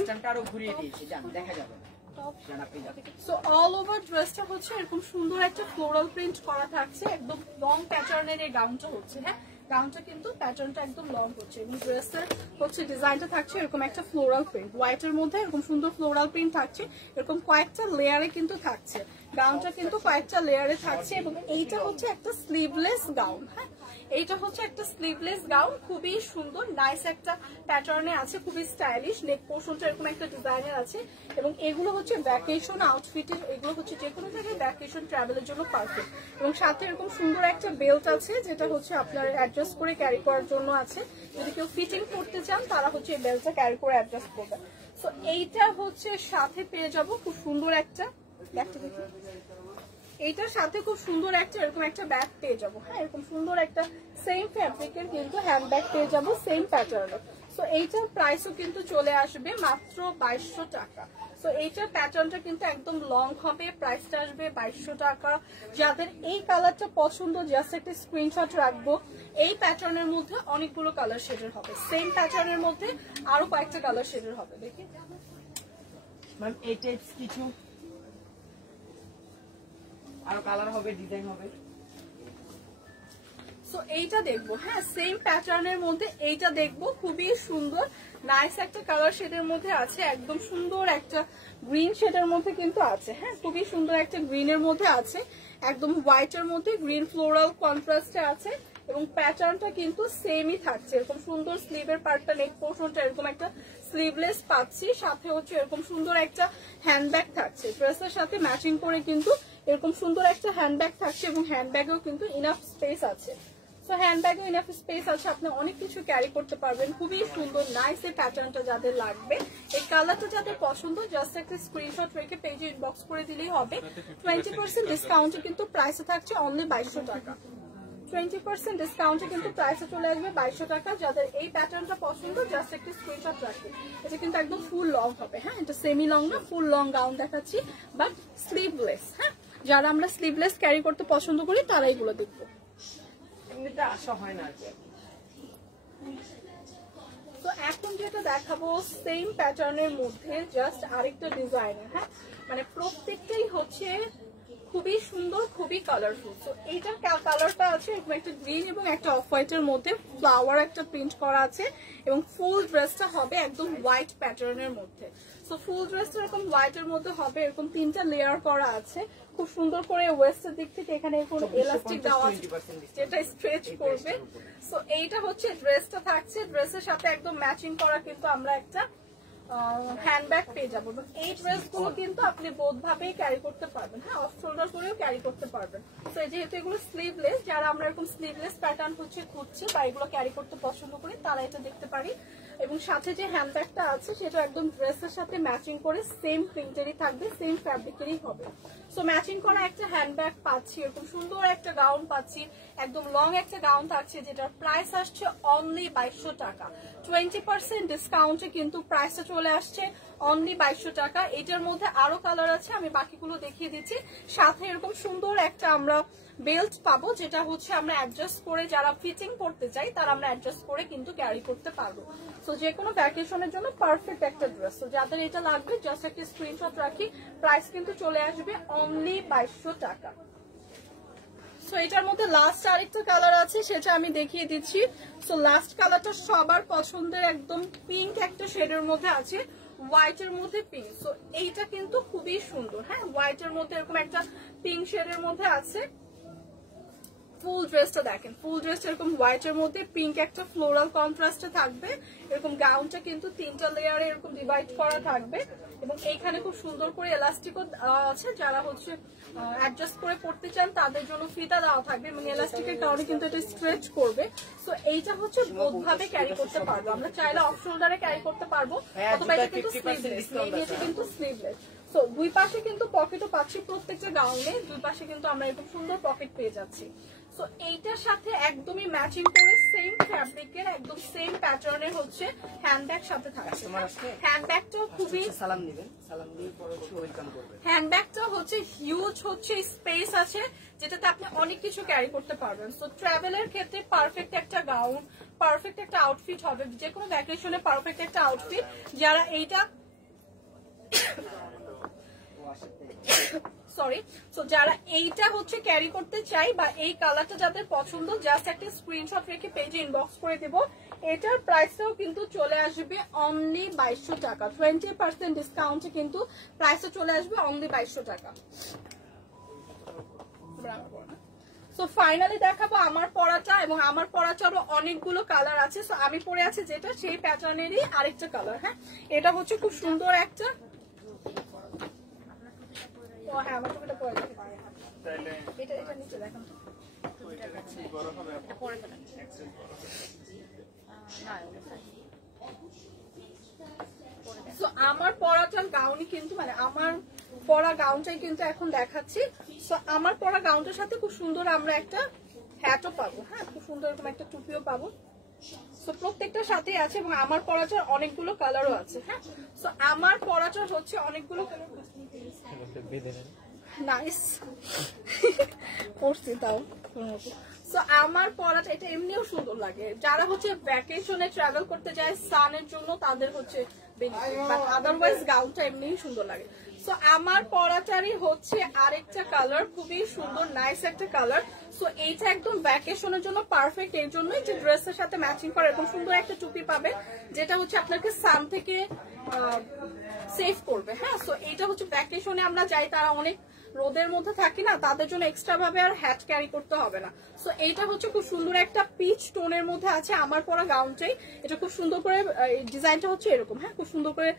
সো অল ওভার ড্রেসটা হচ্ছে এরকম সুন্দর একটা ফ্লোরাল প্রিন্ট করা থাকছে, একদম লং প্যাটার্নের এই গাউনটা হচ্ছে। হ্যাঁ, গাউনটা কিন্তু প্যাটার্নটা একদম লং হচ্ছে এবং ড্রেসের হচ্ছে ডিজাইনটা থাকছে এরকম একটা ফ্লোরাল প্রিন্ট, হোয়াইটের মধ্যে এরকম সুন্দর ফ্লোরাল প্রিন্ট থাকছে, এরকম কয়েকটা লেয়ারে কিন্তু থাকছে, গাউনটা কিন্তু কয়েকটা লেয়ারে থাকছে এবং এইটা হচ্ছে একটা স্লিভলেস গাউন। হ্যাঁ, এইটা হচ্ছে একটা স্লিভলেস গাউন, খুবই সুন্দর নাইস একটা প্যাটার্নে আছে, খুবই স্টাইলিশ, নেক পোর্শনটা এরকম একটা ডিজাইনের আছে এবং এগুলো হচ্ছে ভ্যাকেশন আউটফিটের, এগুলো হচ্ছে যে কোনো জায়গায় ভ্যাকেশন ট্রাভেলের জন্য পারফেক্ট। এবং সাথে এরকম সুন্দর একটা বেল্ট আছে যেটা হচ্ছে আপনার অ্যাডজাস্ট করে ক্যারি করার জন্য আছে, যদি কেউ ফিটিং করতে চান তারা হচ্ছে এই বেল্টটা ক্যারি করে অ্যাডজাস্ট করবেন। সো এইটা হচ্ছে সাথে পেয়ে যাবো খুব সুন্দর একটা ব্যাগটা, দেখুন এইটার সাথে খুব সুন্দর একটা এরকম একটা ব্যাগ পেয়ে যাবো। হ্যাঁ, এরকম সুন্দর একটা সেম ফ্যাব্রিকের কিন্তু হ্যান্ড ব্যাগ পেয়ে যাবো, সেম প্যাটার্নের। সো এইটার প্রাইসও কিন্তু চলে আসবে মাত্র 2200 টাকা। সো এইটার প্যাটার্নটা কিন্তু একদম লং হবে, প্রাইসটা আসবে 2200 টাকা। যাদের এই কালারটা পছন্দ জাস্ট একটা স্ক্রিনশট রাখবো। এই প্যাটার্নের মধ্যে অনেকগুলো কালার শেডের হবে, সেম প্যাটার্নের মধ্যে আরো কয়েকটা কালার শেডের হবে। দেখি ম্যাম এই টাইপস কিছু আরো কালার হবে, ডিজাইন হবে। সো এইটা দেখবো। হ্যাঁ, সেম প্যাটার্নের মধ্যে এইটা দেখবো, খুবই সুন্দর নাইস একটা কালার শেডের মধ্যে আছে, একদম সুন্দর একটা গ্রিন শেডের মধ্যে কিন্তু আছে। হ্যাঁ, খুবই সুন্দর একটা গ্রিনের মধ্যে আছে, একদম হোয়াইটের মধ্যে গ্রিন ফ্লোরাল কন্ট্রাস্টে আছে এবং প্যাটার্নটা কিন্তু সেমই থাকছে, এরকম সুন্দর স্লিভের পার্টটা নেক পোর্শনটা এরকম একটা স্লিভলেস পাচ্ছি, সাথে হচ্ছে এরকম সুন্দর একটা হ্যান্ডব্যাগ থাকছে, ড্রেসের সাথে ম্যাচিং করে কিন্তু এরকম সুন্দর একটা হ্যান্ডব্যাগ থাকছে এবং হ্যান্ডব্যাগেও কিন্তু ইনাফ স্পেস আছে। সো হ্যান্ডব্যাগেও ইনাফ স্পেস আছে, আপনি অনেক কিছু ক্যারি করতে পারবেন, খুবই সুন্দর নাইস এই প্যাটার্নটা যাদের লাগবে, এই কালারটা যাদের পছন্দ জাস্ট একটা স্ক্রিনশট রেখে পেজে ইনবক্স করে দিলেই হবে। 20% ডিসকাউন্টে কিন্তু প্রাইসে থাকছে অনলি 2200 টাকা। 20% ডিসকাউন্টে কিন্তু প্রাইসে চলে আসবে 2200 টাকা। যাদের এই প্যাটার্নটা পছন্দ জাস্ট একটা স্ক্রিনশট রাখবে। এটা কিন্তু একদম ফুল লং হবে। হ্যাঁ, এটা সেমি লং না, ফুল লং গাউন দেখাচ্ছি, বাট স্লিভলেস। হ্যাঁ, যারা আমরা স্লিভলেস ক্যারি করতে পছন্দ করি তারা এগুলো দেখবো। এমনিতে আশা হয় না আর কি। তো এখন যেটা দেখাবো সেম প্যাটার্নের মধ্যে জাস্ট আরেকটা ডিজাইনের। হ্যাঁ, মানে প্রত্যেকটাই হচ্ছে খুবই সুন্দর, খুবই কালারফুল। তো এইটার কালারটা আছে এরকম একটা গ্রিন এবং একটা অফ হোয়াইটের মধ্যে ফ্লাওয়ার একটা প্রিন্ট করা আছে এবং ফুল ড্রেসটা হবে একদম হোয়াইট প্যাটার্নের মধ্যে। সো ফুল ড্রেসটা এরকম হোয়াইটের মধ্যে হবে, এরকম 3টা লেয়ার করা আছে খুব সুন্দর করে। ওয়েস্টের দিক থেকে এখানে এরকম এলাস্টিক দেওয়া আছে যেটা স্ট্রেচ করবে। সো এইটা হচ্ছে ড্রেসটা থাকছে, ড্রেসের সাথে একদম ম্যাচিং করা কিন্তু আমরা একটা হ্যান্ডব্যাগ পেয়ে যাবো। এই ড্রেসগুলো কিন্তু আপনি বোধ ভাবেই ক্যারি করতে পারবেন, হ্যাঁ অফ শোল্ডার করেও ক্যারি করতে পারবেন। তো যেহেতু এগুলো স্লিভলেস, যারা আমরা এরকম স্লিভলেস প্যাটার্ন হচ্ছে খুঁজছি বা এগুলো ক্যারি করতে পছন্দ করি তারা এটা দেখতে পারি। এবং সাথে যে হ্যান্ডব্যাগটা আছে সেটা একদম ড্রেসের সাথে ম্যাচিং করে সেম প্রিন্টেরই থাকবে, সেম ফ্যাব্রিকেরই হবে। সো ম্যাচিং করা একটা হ্যান্ডব্যাগ পাচ্ছি, এরকম সুন্দর একটা গাউন পাচ্ছি, একদম লং একটা গাউন থাকছে যেটার প্রাইস আসছে অনলি 2200 টাকা। 20% ডিসকাউন্টে কিন্তু প্রাইসটা চলে আসছে অনলি 2200 টাকা। এটার মধ্যে আরো কালার আছে, আমি বাকিগুলো দেখিয়ে দিচ্ছি। সাথে এরকম সুন্দর একটা আমরা বেল্ট পাবো যেটা হচ্ছে আমরা অ্যাডজাস্ট করে, যারা ফিটিং করতে চাই তারা আমরা অ্যাডজাস্ট করে কিন্তু ক্যারি করতে পারবো। সো যে কোনো ভ্যাকেশনের জন্য পারফেক্ট একটা ড্রেস। তো যাদের এটা লাগবে জাস্ট একটা স্ক্রিনশট রাখি, প্রাইস কিন্তু চলে আসবে অনলি 2200 টাকা। সো এটার মধ্যে লাস্ট আরেকটা কালার আছে সেটা আমি দেখিয়ে দিচ্ছি। সো লাস্ট কালারটা সবার পছন্দের একদম পিঙ্ক একটা শেডের মধ্যে আছে, হোয়াইটের মধ্যে পিঙ্ক। সো এইটা কিন্তু খুবই সুন্দর, হ্যাঁ হোয়াইটের মধ্যে এরকম একটা পিঙ্ক শেডের মধ্যে আছে। ফুল ড্রেসটা দেখেন, ফুল ড্রেস এরকম হোয়াইটের মধ্যে পিঙ্ক একটা ফ্লোরাল কন্ট্রাস্টে থাকবে। এরকম গাউনটা কিন্তু 3টা লেয়ারে এরকম ডিভাইড করা থাকবে এবং এইখানে খুব সুন্দর করে এলাস্টিকও আছে, যারা হচ্ছে অ্যাডজাস্ট করে পড়তে চান তাদের জন্য ফিতা দেওয়া থাকবে এবং এলাস্টিকের কারণে কিন্তু এটা স্ট্রেচ করবে। সো এইটা হচ্ছে বোধভাবে ক্যারি করতে পারবো, আমরা চাইলে অফ শোল্ডারে ক্যারি করতে পারবো অথবা এটা কিন্তু স্লিভলেস, এটা কিন্তু স্লিভলেস। সো দুই পাশে কিন্তু পকেটও পাচ্ছি, প্রত্যেকটা গাউনে দুই পাশে কিন্তু আমরা এরকম সুন্দর পকেট পেয়ে যাচ্ছি। সো এইটার সাথে একদমই ম্যাচিং করে সেম ফ্যাব্রিকের একদম সেম প্যাটার্নের হচ্ছে হ্যান্ডব্যাগ সাথে থাকছে। হ্যান্ডব্যাগটাও খুবই সালাম দিবেন, সালাম দিয়ে পরে ওয়েলকাম করবেন। হ্যান্ডব্যাগটা হচ্ছে হিউজ, হচ্ছে স্পেস আছে যেটাতে আপনি অনেক কিছু ক্যারি করতে পারবেন। সো ট্রাভেলের ক্ষেত্রে পারফেক্ট একটা গাউন, পারফেক্ট একটা আউটফিট হবে, যে কোনো ভ্যাকেশনে পারফেক্ট একটা আউটফিট। যারা এইটা সরি, সো যারা এইটা হচ্ছে ক্যারি করতে চাই বা এই কালারটা যাদের পছন্দ জাস্ট একটা স্ক্রিনশট রেখে পেজে ইনবক্স করে দেব। এটার প্রাইসটাও কিন্তু চলে আসবে অনলি 2200 টাকা। 20% ডিসকাউন্টে কিন্তু প্রাইসটা চলে আসবে অনলি 2200 টাকা। সো ফাইনালি দেখাবো আমার পরাটা, এবং আমার পরাটারও অনেকগুলো কালার আছে। সো আমি পরে আছি যেটা সেই প্যাটার্নেরই আরেকটা কালার, হ্যাঁ এটা হচ্ছে খুব সুন্দর একটা, হ্যাঁ আমার টুপিটা পরে দেখতে পারে, এটা এটা নিচে দেখেন তো। আমার পরাটার গাউনই কিন্তু মানে আমার পরা গাউনটাই কিন্তু এখন দেখাচ্ছি। সো আমার পরা গাউনটার সাথে খুব সুন্দর আমরা একটা হ্যাটও পাবো, হ্যাঁ খুব সুন্দর এরকম একটা টুপিও পাবো। সো প্রত্যেকটার সাথে আছে এবং আমার পরাটার অনেকগুলো কালারও আছে, হ্যাঁ সো আমার পরাটার হচ্ছে অনেকগুলো কালার। নাইস পড়ছি তাও। সো আমার পরাটা এটা এমনিও সুন্দর লাগে, যারা হচ্ছে ভ্যাকেশনে ট্রাভেল করতে যায় সানের জন্য তাদের হচ্ছে বেনিফিট, বাট আদারওয়াইজ গাউনটা এমনিই সুন্দর লাগে। সো আমার পরাটারই হচ্ছে আরেকটা কালার, খুবই সুন্দর নাইস একটা কালার। সো এইটা একদম ভ্যাকেশনের জন্য পারফেক্ট, এর জন্যই যে ড্রেসের সাথে ম্যাচিং করে এরকম সুন্দর একটা টুপি পাবে যেটা হচ্ছে আপনাকে সান থেকে সেভ করবে, হ্যাঁ সো এইটা হচ্ছে ভ্যাকেশনে আমরা যাই, তারা অনেক রোদের মধ্যে থাকি না, তাদের জন্য এক্সট্রা ভাবে আর হ্যাট ক্যারি করতে হবে না। সো এইটা হচ্ছে খুব সুন্দর একটা পিচ টোনের মধ্যে আছে আমার পরা গাউনটাই। এটা খুব সুন্দর করে ডিজাইনটা হচ্ছে এরকম, হ্যাঁ খুব সুন্দর করে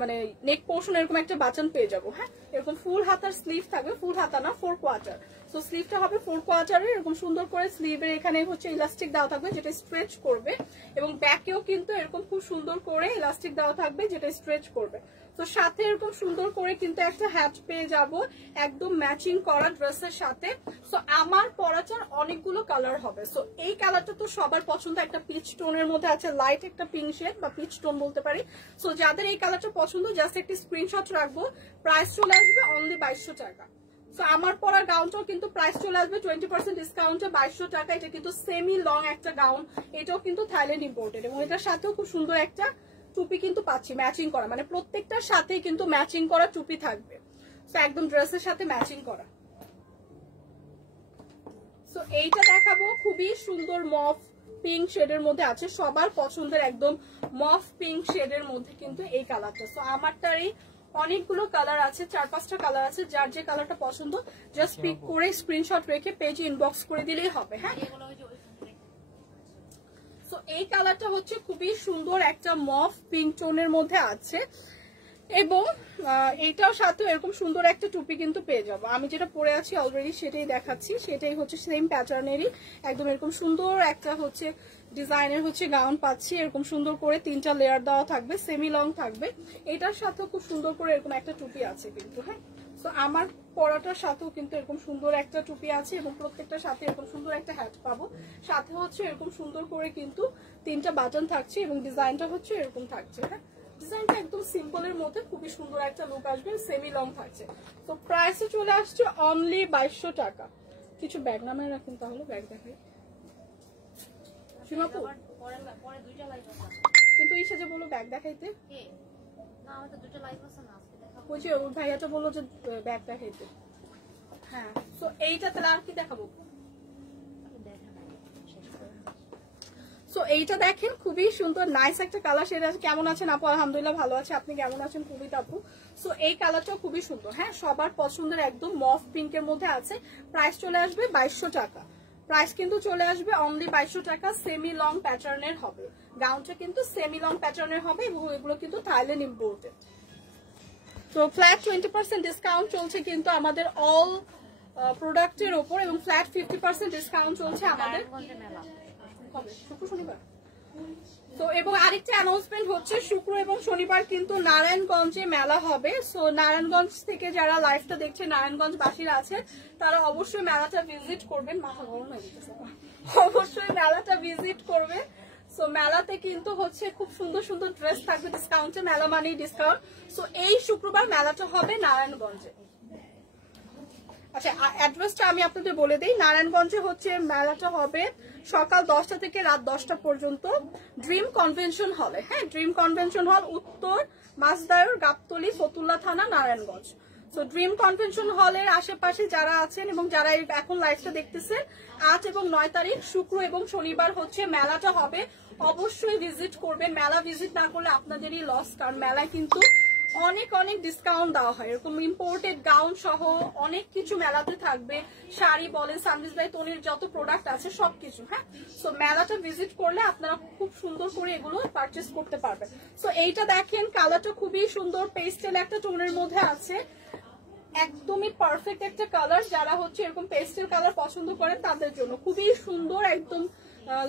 মানে নেক পোর্শন এরকম একটা বাটন পেয়ে যাবো, হ্যাঁ এরকম ফুল হাতার স্লিভ থাকবে, ফুল হাতা না 4 কোয়ার্টার। সো স্লিভটা হবে 4 কোয়ার্টারের, এরকম সুন্দর করে স্লিভের এখানে হচ্ছে ইলাস্টিক দেওয়া থাকবে যেটা স্ট্রেচ করবে এবং ব্যাকেও কিন্তু এরকম খুব সুন্দর করে ইলাস্টিক দেওয়া থাকবে যেটা স্ট্রেচ করবে। তো সাথে এরকম সুন্দর করে কিন্তু একটা হ্যাট পেয়ে যাব একদম ম্যাচিং করা ড্রেসের সাথে। সো আমার পরাটার অনেকগুলো কালার হবে। সো এই কালারটা তো সবার পছন্দ, একটা পিচ টোনের মধ্যে আছে, লাইট একটা পিঙ্ক শেড বা পিচ টোন বলতে পারি। সো যাদের এই কালারটা পছন্দ জাস্ট একটা স্ক্রিনশট রাখবো, প্রাইস চলে আসবে অনলি 2200 টাকা। সো আমার পরা গাউনটাও কিন্তু প্রাইস চলে আসবে 20% ডিসকাউন্টে 2200 টাকা। এটা কিন্তু সেমি লং একটা গাউন, এটাও কিন্তু থাইল্যান্ড ইম্পোর্টেড এবং এটার সাথেও খুব সুন্দর একটা টুপি কিন্তু পাচ্ছি ম্যাচিং করা, মানে প্রত্যেকটার সাথে কিন্তু ম্যাচিং করা টুপি থাকবে। তো একদম ড্রেসের সাথে ম্যাচিং করা। তো এইটা দেখাবো খুবই সুন্দর মফ পিঙ্ক শেডের মধ্যে আছে, সবার পছন্দের একদম মফ পিঙ্ক শেডের মধ্যে কিন্তু এই কালারটা। তো আমারটারই অনেকগুলো কালার আছে, 4-5টা কালার আছে, যার যে কালারটা পছন্দ জাস্ট পিক করে স্ক্রিনশট রেখে পেজে ইনবক্স করে দিলেই হবে। হ্যাঁ, তো এই কালারটা হচ্ছে খুবই সুন্দর একটা মফ পিঙ্ক টোনের মধ্যে আছে, এবং এইটাও সাথে এরকম সুন্দর একটা টুপি কিন্তু পেয়ে যাবো। আমি যেটা পরে আছি অলরেডি সেটাই দেখাচ্ছি, সেটাই হচ্ছে সেম প্যাটার্নেরই একদম এরকম সুন্দর একটা হচ্ছে ডিজাইনের হচ্ছে গাউন পাচ্ছি, এরকম সুন্দর করে 3টা লেয়ার দেওয়া থাকবে, সেমি লং থাকবে। এটার সাথেও খুব সুন্দর করে এরকম একটা টুপি আছে কিন্তু। হ্যাঁ, তো আমার পরাটার সাথেও কিন্তু এরকম সুন্দর একটা টুপি আছে, এবং প্রত্যেকটার সাথে এরকম সুন্দর একটা হ্যাট পাবো, সাথে হচ্ছে এরকম সুন্দর করে কিন্তু 3টা বাটন থাকছে, এবং ডিজাইনটা হচ্ছে এরকম থাকছে। হ্যাঁ, ডিজাইনটা একদম সিম্পলের মধ্যে খুবই সুন্দর একটা লুক আসবে, সেমি লং থাকছে। তো প্রাইসে চলে আসছে অনলি 2200 টাকা। কিছু ব্যাগ নামে রাখুন, তাহলে ব্যাগ দেখাই। সীমাপু কিন্তু এই সাথে বলো ব্যাগ দেখাইতে, ওই যে ওই ভাইয়াটা বললো যে ব্যাগ দেখাইতে। হ্যাঁ, তো এইটা তাহলে আর কি দেখাবো? তো এইটা দেখেন খুবই সুন্দর নাইস একটা কালার শেড আছে। কেমন আছেন আপু? আলহামদুলিল্লাহ ভালো আছে, আপনি কেমন আছেন? খুবই আপু। সো এই কালারটাও খুবই সুন্দর। হ্যাঁ, সবার পছন্দের একদম মফ পিঙ্কের মধ্যে আছে। প্রাইস চলে আসবে 2200 টাকা। প্রাইস কিন্তু চলে আসবে অনলি 2200 টাকা। সেমি লং প্যাটার্নের হবে, গাউনটা কিন্তু সেমি লং প্যাটার্নের হবে, এবং এগুলো কিন্তু থাইল্যান্ড ইম্পোর্টেড। তো ফ্ল্যাট 20% ডিসকাউন্ট চলছে কিন্তু আমাদের অল প্রোডাক্টের ওপর, এবং ফ্ল্যাট 50% ডিসকাউন্ট চলছে আমাদের শুক্র শনিবার। তো এবং আরেকটা অ্যানাউন্সমেন্ট হচ্ছে, শুক্র এবং শনিবার কিন্তু নারায়ণগঞ্জে মেলা হবে। সো নারায়ণগঞ্জ থেকে যারা লাইভটা দেখছে, নারায়ণগঞ্জ বাসীরা আছে, তারা অবশ্যই মেলাটা ভিজিট করবেন। মাথা গরম হয়ে যেতেছে, অবশ্যই মেলাটা ভিজিট করবে। সো মেলাতে কিন্তু হচ্ছে খুব সুন্দর সুন্দর ড্রেস থাকবে ডিসকাউন্টে, মেলা মানেই ডিসকাউন্ট। সো এই শুক্রবার মেলাটা হবে নারায়ণগঞ্জে। আচ্ছা, অ্যাড্রেসটা আমি আপনাদের বলে দিই। নারায়ণগঞ্জে হচ্ছে মেলাটা হবে সকাল 10টা থেকে রাত 10টা পর্যন্ত, ড্রিম কনভেনশন হলে। হ্যাঁ, ড্রিম কনভেনশন হল, উত্তর মাসদায়র, গাবতলী, ফতুল্লা থানা, নারায়ণগঞ্জ। তো ড্রিম কনভেনশন হলের আশেপাশে যারা আছেন এবং যারা এখন লাইভটা দেখতেছেন, 8 এবং 9 তারিখ শুক্র এবং শনিবার হচ্ছে মেলাটা হবে, অবশ্যই ভিজিট করবেন। মেলা ভিজিট না করলে আপনাদেরই লস, কারণ মেলায় কিন্তু অনেক অনেক ডিসকাউন্ট দেওয়া হয়, এরকম ইম্পোর্টেড গাউন সহ অনেক কিছু মেলাতে থাকবে, শাড়ি বলেন, সানভিজ বাই তনির যত প্রোডাক্ট আছে সবকিছু। হ্যাঁ, সো মেলাটা ভিজিট করলে আপনারা খুব সুন্দর করে এগুলো পারচেস করতে পারবেন। সো এইটা দেখেন, কালারটা খুবই সুন্দর, পেস্টেল একটা টোনের মধ্যে আছে, একদমই পারফেক্ট একটা কালার। যারা হচ্ছে এরকম পেস্টেল কালার পছন্দ করেন তাদের জন্য খুবই সুন্দর, একদম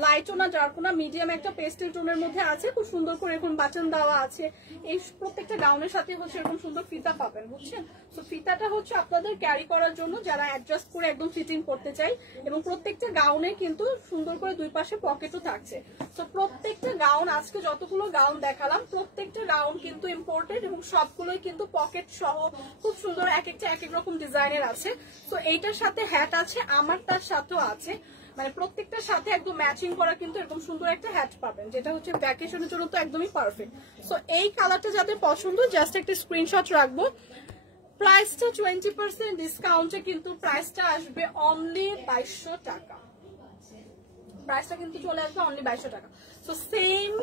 লাইটও না ডার্কও না, মিডিয়াম একটা পেস্টেল টোনের মধ্যে আছে, খুব সুন্দর করে এরকম বাটন দেওয়া আছে। এই প্রত্যেকটা গাউনের সাথে হচ্ছে এরকম সুন্দর ফিতা পাবেন, বুঝছেন? তো ফিতাটা হচ্ছে আপনাদের ক্যারি করার জন্য, যারা অ্যাডজাস্ট করে একদম ফিটিং করতে চাই, এবং প্রত্যেকটা গাউনে কিন্তু সুন্দর করে দুই পাশে পকেটও থাকছে। তো প্রত্যেকটা গাউন, আজকে যতগুলো গাউন দেখালাম, প্রত্যেকটা গাউন কিন্তু ইম্পোর্টেড, এবং সবগুলোই কিন্তু পকেট সহ খুব সুন্দর এক একটা এক এক রকম ডিজাইনের আছে। তো এইটার সাথে হ্যাট আছে, আমার তার সাথেও আছে, মানে প্রত্যেকটার সাথে একদম ম্যাচিং করা কিন্তু এরকম সুন্দর একটা হ্যাট পাবেন, যেটা হচ্ছে ভ্যাকেশনের জন্য তো একদমই পারফেক্ট। সো এই কালারটা যাদের পছন্দ জাস্ট একটা স্ক্রিনশট রাখবো। প্রাইসটা 20% ডিসকাউন্টে কিন্তু প্রাইসটা আসবে অনলি 2200 টাকা। প্রাইসটা কিন্তু চলে আসবে অনলি 2200 টাকা। সো সেম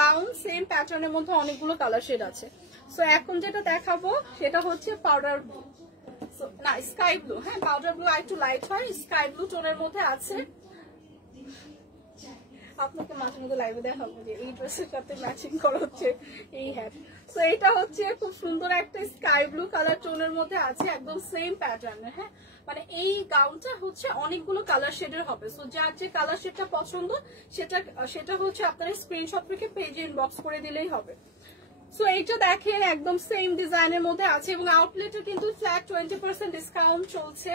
গাউন, সেম প্যাটার্নের মধ্যে অনেকগুলো কালার শেড আছে। সো এখন যেটা দেখাবো সেটা হচ্ছে পাউডার ব্লু, না স্কাই ব্লু। হ্যাঁ, পাউডার ব্লু একটু লাইট হয়, স্কাই ব্লু টোনের মধ্যে আছে। আপনাকে মাঝে মধ্যে লাইভে দেখাবো যে এই ড্রেসের সাথে ম্যাচিং করা হচ্ছে এই হ্যাট। তো এটা হচ্ছে খুব সুন্দর একটা স্কাই ব্লু কালার টোনের মধ্যে আছে, একদম সেম প্যাটার্নের। হ্যাঁ, মানে এই গাউনটা হচ্ছে অনেকগুলো কালার শেডের হবে। সো যার যে কালার শেডটা পছন্দ সেটা হচ্ছে আপনারা স্ক্রিনশট রেখে পেজে ইনবক্স করে দিলেই হবে। সো এইটা দেখেন একদম সেম ডিজাইনের মধ্যে আছে, এবং আউটলেটে কিন্তু ফ্ল্যাট 20% ডিসকাউন্ট চলছে।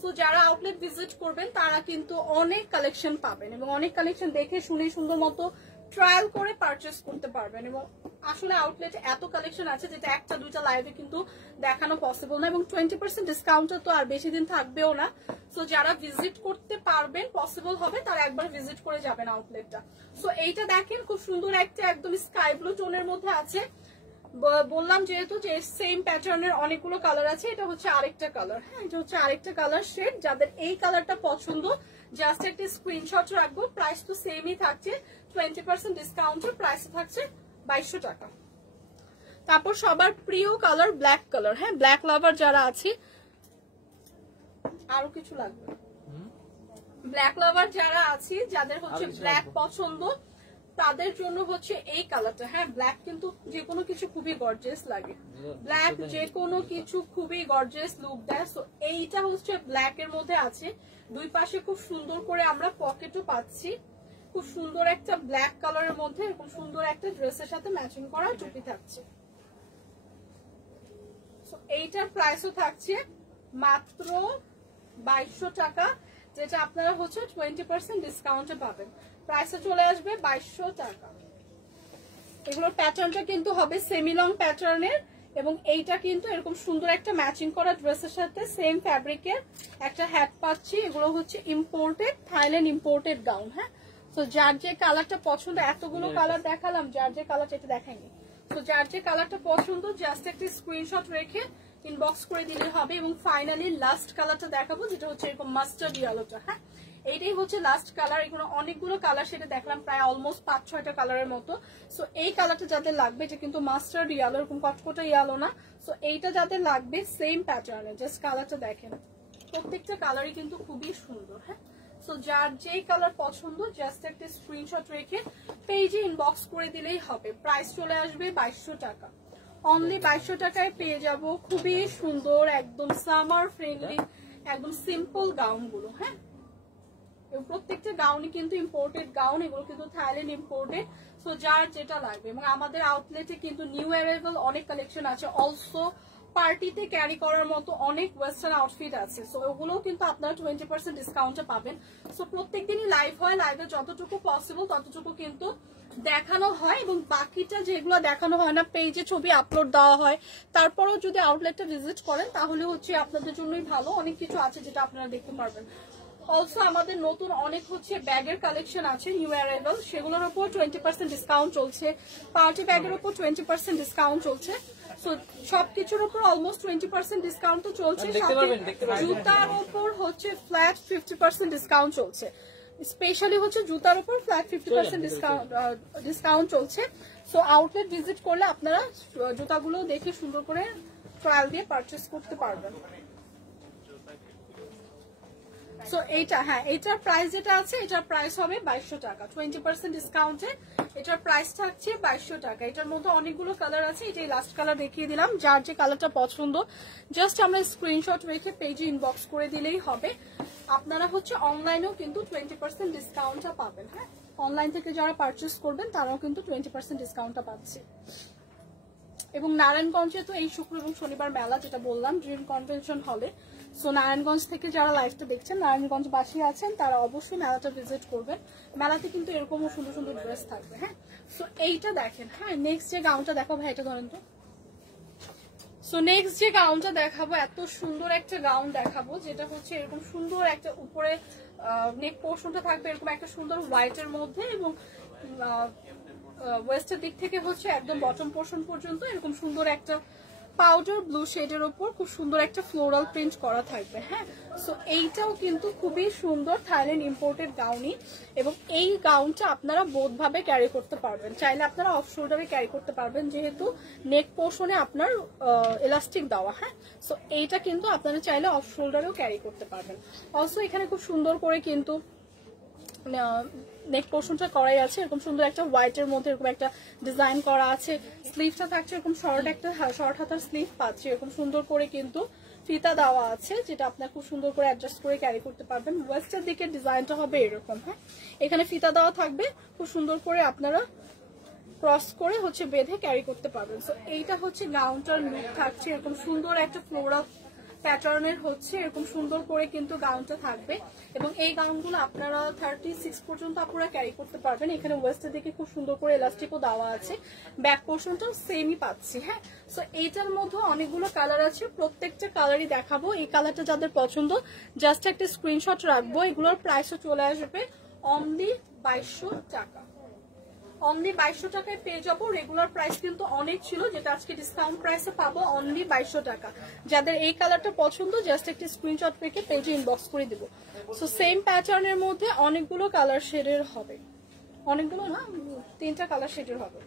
সো যারা আউটলেট ভিজিট করবেন তারা কিন্তু অনেক কালেকশন পাবেন, এবং অনেক কালেকশন দেখে শুনে সুন্দর মতো ট্রায়াল করে পারচেস করতে পারবেন। এবং আসলে আউটলেটে এত কালেকশন আছে যেটা একটা দুইটা লাইভে কিন্তু দেখানো পসিবল না, এবং 20% ডিসকাউন্টটা তো আর বেশি দিন থাকবেও না। সো যারা ভিজিট করতে পারবেন, পসিবল হবে, তারা একবার ভিজিট করে যাবেন আউটলেটটা। সো এইটা দেখেন খুব সুন্দর একটা একদম স্কাই ব্লু টোনের মধ্যে আছে, বললাম যেহেতু যে সেম প্যাটার্নের অনেকগুলো কালার আছে, এটা হচ্ছে আরেকটা কালার। হ্যাঁ, এটা হচ্ছে আরেকটা কালার শেড। যাদের এই কালারটা পছন্দ জাস্ট একটা স্ক্রিনশট রাখবো। প্রাইস তো সেমই থাকছে, 20% ডিসকাউন্টের প্রাইস থাকছে 2200 টাকা। তারপর সবার প্রিয় কালার ব্ল্যাক কালার। হ্যাঁ, ব্ল্যাক লাভার যারা আছে, আরো কিছু লাগবে, ব্ল্যাক লাভার যারা আছে যাদের হচ্ছে ব্ল্যাক পছন্দ তাদের জন্য হচ্ছে এই কালারটা। হ্যাঁ, ব্ল্যাক কিন্তু যে কোনো কিছু খুবই গর্জিয়াস লাগে, ব্ল্যাক যে কোনো কিছু খুবই গর্জিয়াস লুক দেয়। সো এইটা হচ্ছে ব্ল্যাক এর মধ্যে আছে, দুই পাশে খুব সুন্দর করে আমরা পকেটও পাচ্ছি, খুব সুন্দর একটা ব্ল্যাক কালারের মধ্যে এরকম সুন্দর একটা ড্রেসের সাথে ম্যাচিং করা টুপি থাকছে। সো এইটার প্রাইসও থাকছে মাত্র 2200 টাকা, যেটা আপনারা হচ্ছে 20% ডিসকাউন্টে পাবেন। প্রাইসে চলে আসবে 2200 টাকা। এগুলোর প্যাটার্নটা কিন্তু হবে সেমি লং প্যাটার্নের, এবং এইটা কিন্তু এরকম সুন্দর একটা ম্যাচিং করা ড্রেসের সাথে সেম ফ্যাব্রিকের একটা হ্যাট পাচ্ছি। এগুলো হচ্ছে ইম্পোর্টেড, থাইল্যান্ড ইম্পোর্টেড গাউন। হ্যাঁ, তো যার যে কালারটা পছন্দ, এতগুলো কালার দেখালাম, যার যে কালারটা এটা দেখাইনি, তো যার যে কালারটা পছন্দ জাস্ট একটা স্ক্রিনশট রেখে ইনবক্স করে দিলে হবে। এবং ফাইনালি লাস্ট কালারটা দেখাবো, যেটা হচ্ছে এরকম মাস্টার্ড ইয়েলোটা। হ্যাঁ, এইটাই হচ্ছে লাস্ট কালার। এগুলো অনেকগুলো কালার, সেটা দেখলাম প্রায় অলমোস্ট 5-6টা কালারের মতো। সো এই কালারটা যাদের লাগবে, এটা কিন্তু মাস্টার্ড ইয়েলো, এরকম কটকটা ইয়েলো না। সো এইটা যাদের লাগবে সেম প্যাটার্নে, জাস্ট কালারটা দেখেন, প্রত্যেকটা কালারই কিন্তু খুবই সুন্দর। হ্যাঁ, সো যার যেই কালার পছন্দ জাস্ট একটা স্ক্রিনশট রেখে পেজে ইনবক্স করে দিলেই হবে। প্রাইস চলে আসবে 2200 টাকা, অনলি 2200 টাকায় পেয়ে যাব খুবই সুন্দর একদম সামার ফ্রেন্ডলি একদম সিম্পল গাউন গুলো। হ্যাঁ, প্রত্যেকটা গাউনই কিন্তু ইম্পোর্টেড গাউন, এগুলো কিন্তু থাইল্যান্ড ইম্পোর্টেড। সো যার যেটা লাগবে, এবং আমাদের আউটলেটে কিন্তু নিউ অ্যারাইভাল অনেক কালেকশন আছে, অলসো পার্টিতে ক্যারি করার মতো অনেক ওয়েস্টার্ন আউটফিট আছে। সো ওগুলোও কিন্তু আপনারা 20% ডিসকাউন্টে পাবেন। সো প্রত্যেকদিনই লাইভ হয়, লাইভে যতটুকু পসিবল ততটুকু কিন্তু দেখানো হয়, এবং বাকিটা যেগুলো দেখানো হয় না, পেজে ছবি আপলোড দেওয়া হয়। তারপরেও যদি আউটলেটটা ভিজিট করেন তাহলে হচ্ছে আপনাদের জন্যই ভালো, অনেক কিছু আছে যেটা আপনারা দেখতে পারবেন। অলসো আমাদের নতুন অনেক হচ্ছে ব্যাগের কালেকশন আছে নিউ অ্যারাইভাল, সেগুলোর উপর 20% ডিসকাউন্ট চলছে, পার্টি ব্যাগের উপর 20% ডিসকাউন্ট চলছে। সো সবকিছুর উপর অলমোস্ট 20% ডিসকাউন্ট তো চলছে, সাথে জুতার উপর হচ্ছে ফ্ল্যাট 50% ডিসকাউন্ট চলছে, স্পেশালি হচ্ছে জুতার উপর ফ্ল্যাট 50% ডিসকাউন্ট চলছে। সো আউটলেট ভিজিট করলে আপনারা জুতাগুলো দেখে সুন্দর করে ট্রায়াল দিয়ে পারচেস করতে পারবেন। সো এইটা, হ্যাঁ, এটার প্রাইস যেটা আছে, এটার প্রাইস হবে 2200 টাকা, 20% ডিসকাউন্টে এটার প্রাইস থাকছে 2200 টাকা। এটার মধ্যে অনেকগুলো কালার আছে, এটাই লাস্ট কালার দেখিয়ে দিলাম। যার যে কালারটা পছন্দ জাস্ট আমরা স্ক্রিনশট রেখে পেজে ইনবক্স করে দিলেই হবে। আপনারা হচ্ছে অনলাইনেও কিন্তু 20% ডিসকাউন্টটা পাবেন। হ্যাঁ, অনলাইন থেকে যারা পারচেস করবেন তারাও কিন্তু 20% ডিসকাউন্টটা পাচ্ছে। এবং নারায়ণগঞ্জে তো এই শুক্র এবং শনিবার মেলা, যেটা বললাম, ড্রিম কনভেনশন হলে। সো নারায়ণগঞ্জ থেকে যারা লাইভটা দেখছেন, নারায়ণগঞ্জ বাসী আছেন, তারা অবশ্যই মেলাটা ভিজিট করবেন। মেলাতে কিন্তু এরকমও সুন্দর সুন্দর ড্রেস থাকবে। হ্যাঁ, সো এইটা দেখেন। হ্যাঁ, নেক্সট যে গাউনটা দেখো, ভাই এটা ধরেন তো। সো নেক্সট যে গাউনটা দেখাবো, এত সুন্দর একটা গাউন দেখাবো, যেটা হচ্ছে এরকম সুন্দর একটা উপরে নেক পোর্শনটা থাকবে এরকম একটা সুন্দর হোয়াইটের মধ্যে, এবং ওয়েস্টের দিক থেকে হচ্ছে একদম বটম পোর্শন পর্যন্ত এরকম সুন্দর একটা পাউডার ব্লু শেডের উপর খুব সুন্দর একটা ফ্লোরাল প্রিন্ট করা থাকবে। হ্যাঁ, সো এইটাও কিন্তু খুবই সুন্দর থাইল্যান্ড ইম্পোর্টেড গাউনই, এবং এই গাউনটা আপনারা বোথ ভাবে ক্যারি করতে পারবেন। চাইলে আপনারা অফ শোল্ডারে ক্যারি করতে পারবেন, যেহেতু নেক পোর্শনে আপনার এলাস্টিক দেওয়া। হ্যাঁ, সো এইটা কিন্তু আপনারা চাইলে অফ শোল্ডারেও ক্যারি করতে পারবেন। অলসো এখানে খুব সুন্দর করে কিন্তু নেক পোর্শনটা করাই আছে, এরকম সুন্দর একটা হোয়াইটের মধ্যে এরকম একটা ডিজাইন করা আছে। স্লিভটা থাকছে এরকম শর্ট, একটা শর্ট হাতার স্লিভ পাচ্ছে, এরকম সুন্দর করে কিন্তু ফিতা দেওয়া আছে, যেটা আপনার খুব সুন্দর করে অ্যাডজাস্ট করে ক্যারি করতে পারবেন। ওয়েস্টের দিকে ডিজাইনটা হবে এরকম। হ্যাঁ, এখানে ফিতা দেওয়া থাকবে, খুব সুন্দর করে আপনারা ক্রস করে হচ্ছে বেঁধে ক্যারি করতে পারবেন। সো এইটা হচ্ছে গাউনটার লুক থাকছে, এরকম সুন্দর একটা ফ্লোরাল প্যাটার্নের হচ্ছে এরকম সুন্দর করে কিন্তু গাউনটা থাকবে, এবং এই গাউনগুলো আপনারা 36 পর্যন্ত আপনারা ক্যারি করতে পারবেন। এখানে ওয়েস্টের দিকে খুব সুন্দর করে এলাস্টিকও দেওয়া আছে, ব্যাক পোর্শনটাও সেমই পাচ্ছি। হ্যাঁ, সো এইটার মধ্যে অনেকগুলো কালার আছে, প্রত্যেকটা কালারই দেখাবো। এই কালারটা যাদের পছন্দ জাস্ট একটা স্ক্রিনশট রাখবো। এগুলোর প্রাইসও চলে আসবে অনলি 2200 টাকা, অনলি 2200 টাকায় পেয়ে যাবো। রেগুলার প্রাইস কিন্তু অনেক ছিল, যেটা আজকে ডিসকাউন্ট প্রাইসে পাবো অনলি 2200 টাকা। যাদের এই কালারটা পছন্দ জাস্ট একটি স্ক্রিনশট রেখে পেজে ইনবক্স করে দিব। সো সেম প্যাটার্নের মধ্যে অনেকগুলো কালার শেডের হবে, অনেকগুলো না 3টা কালার শেডের হবে।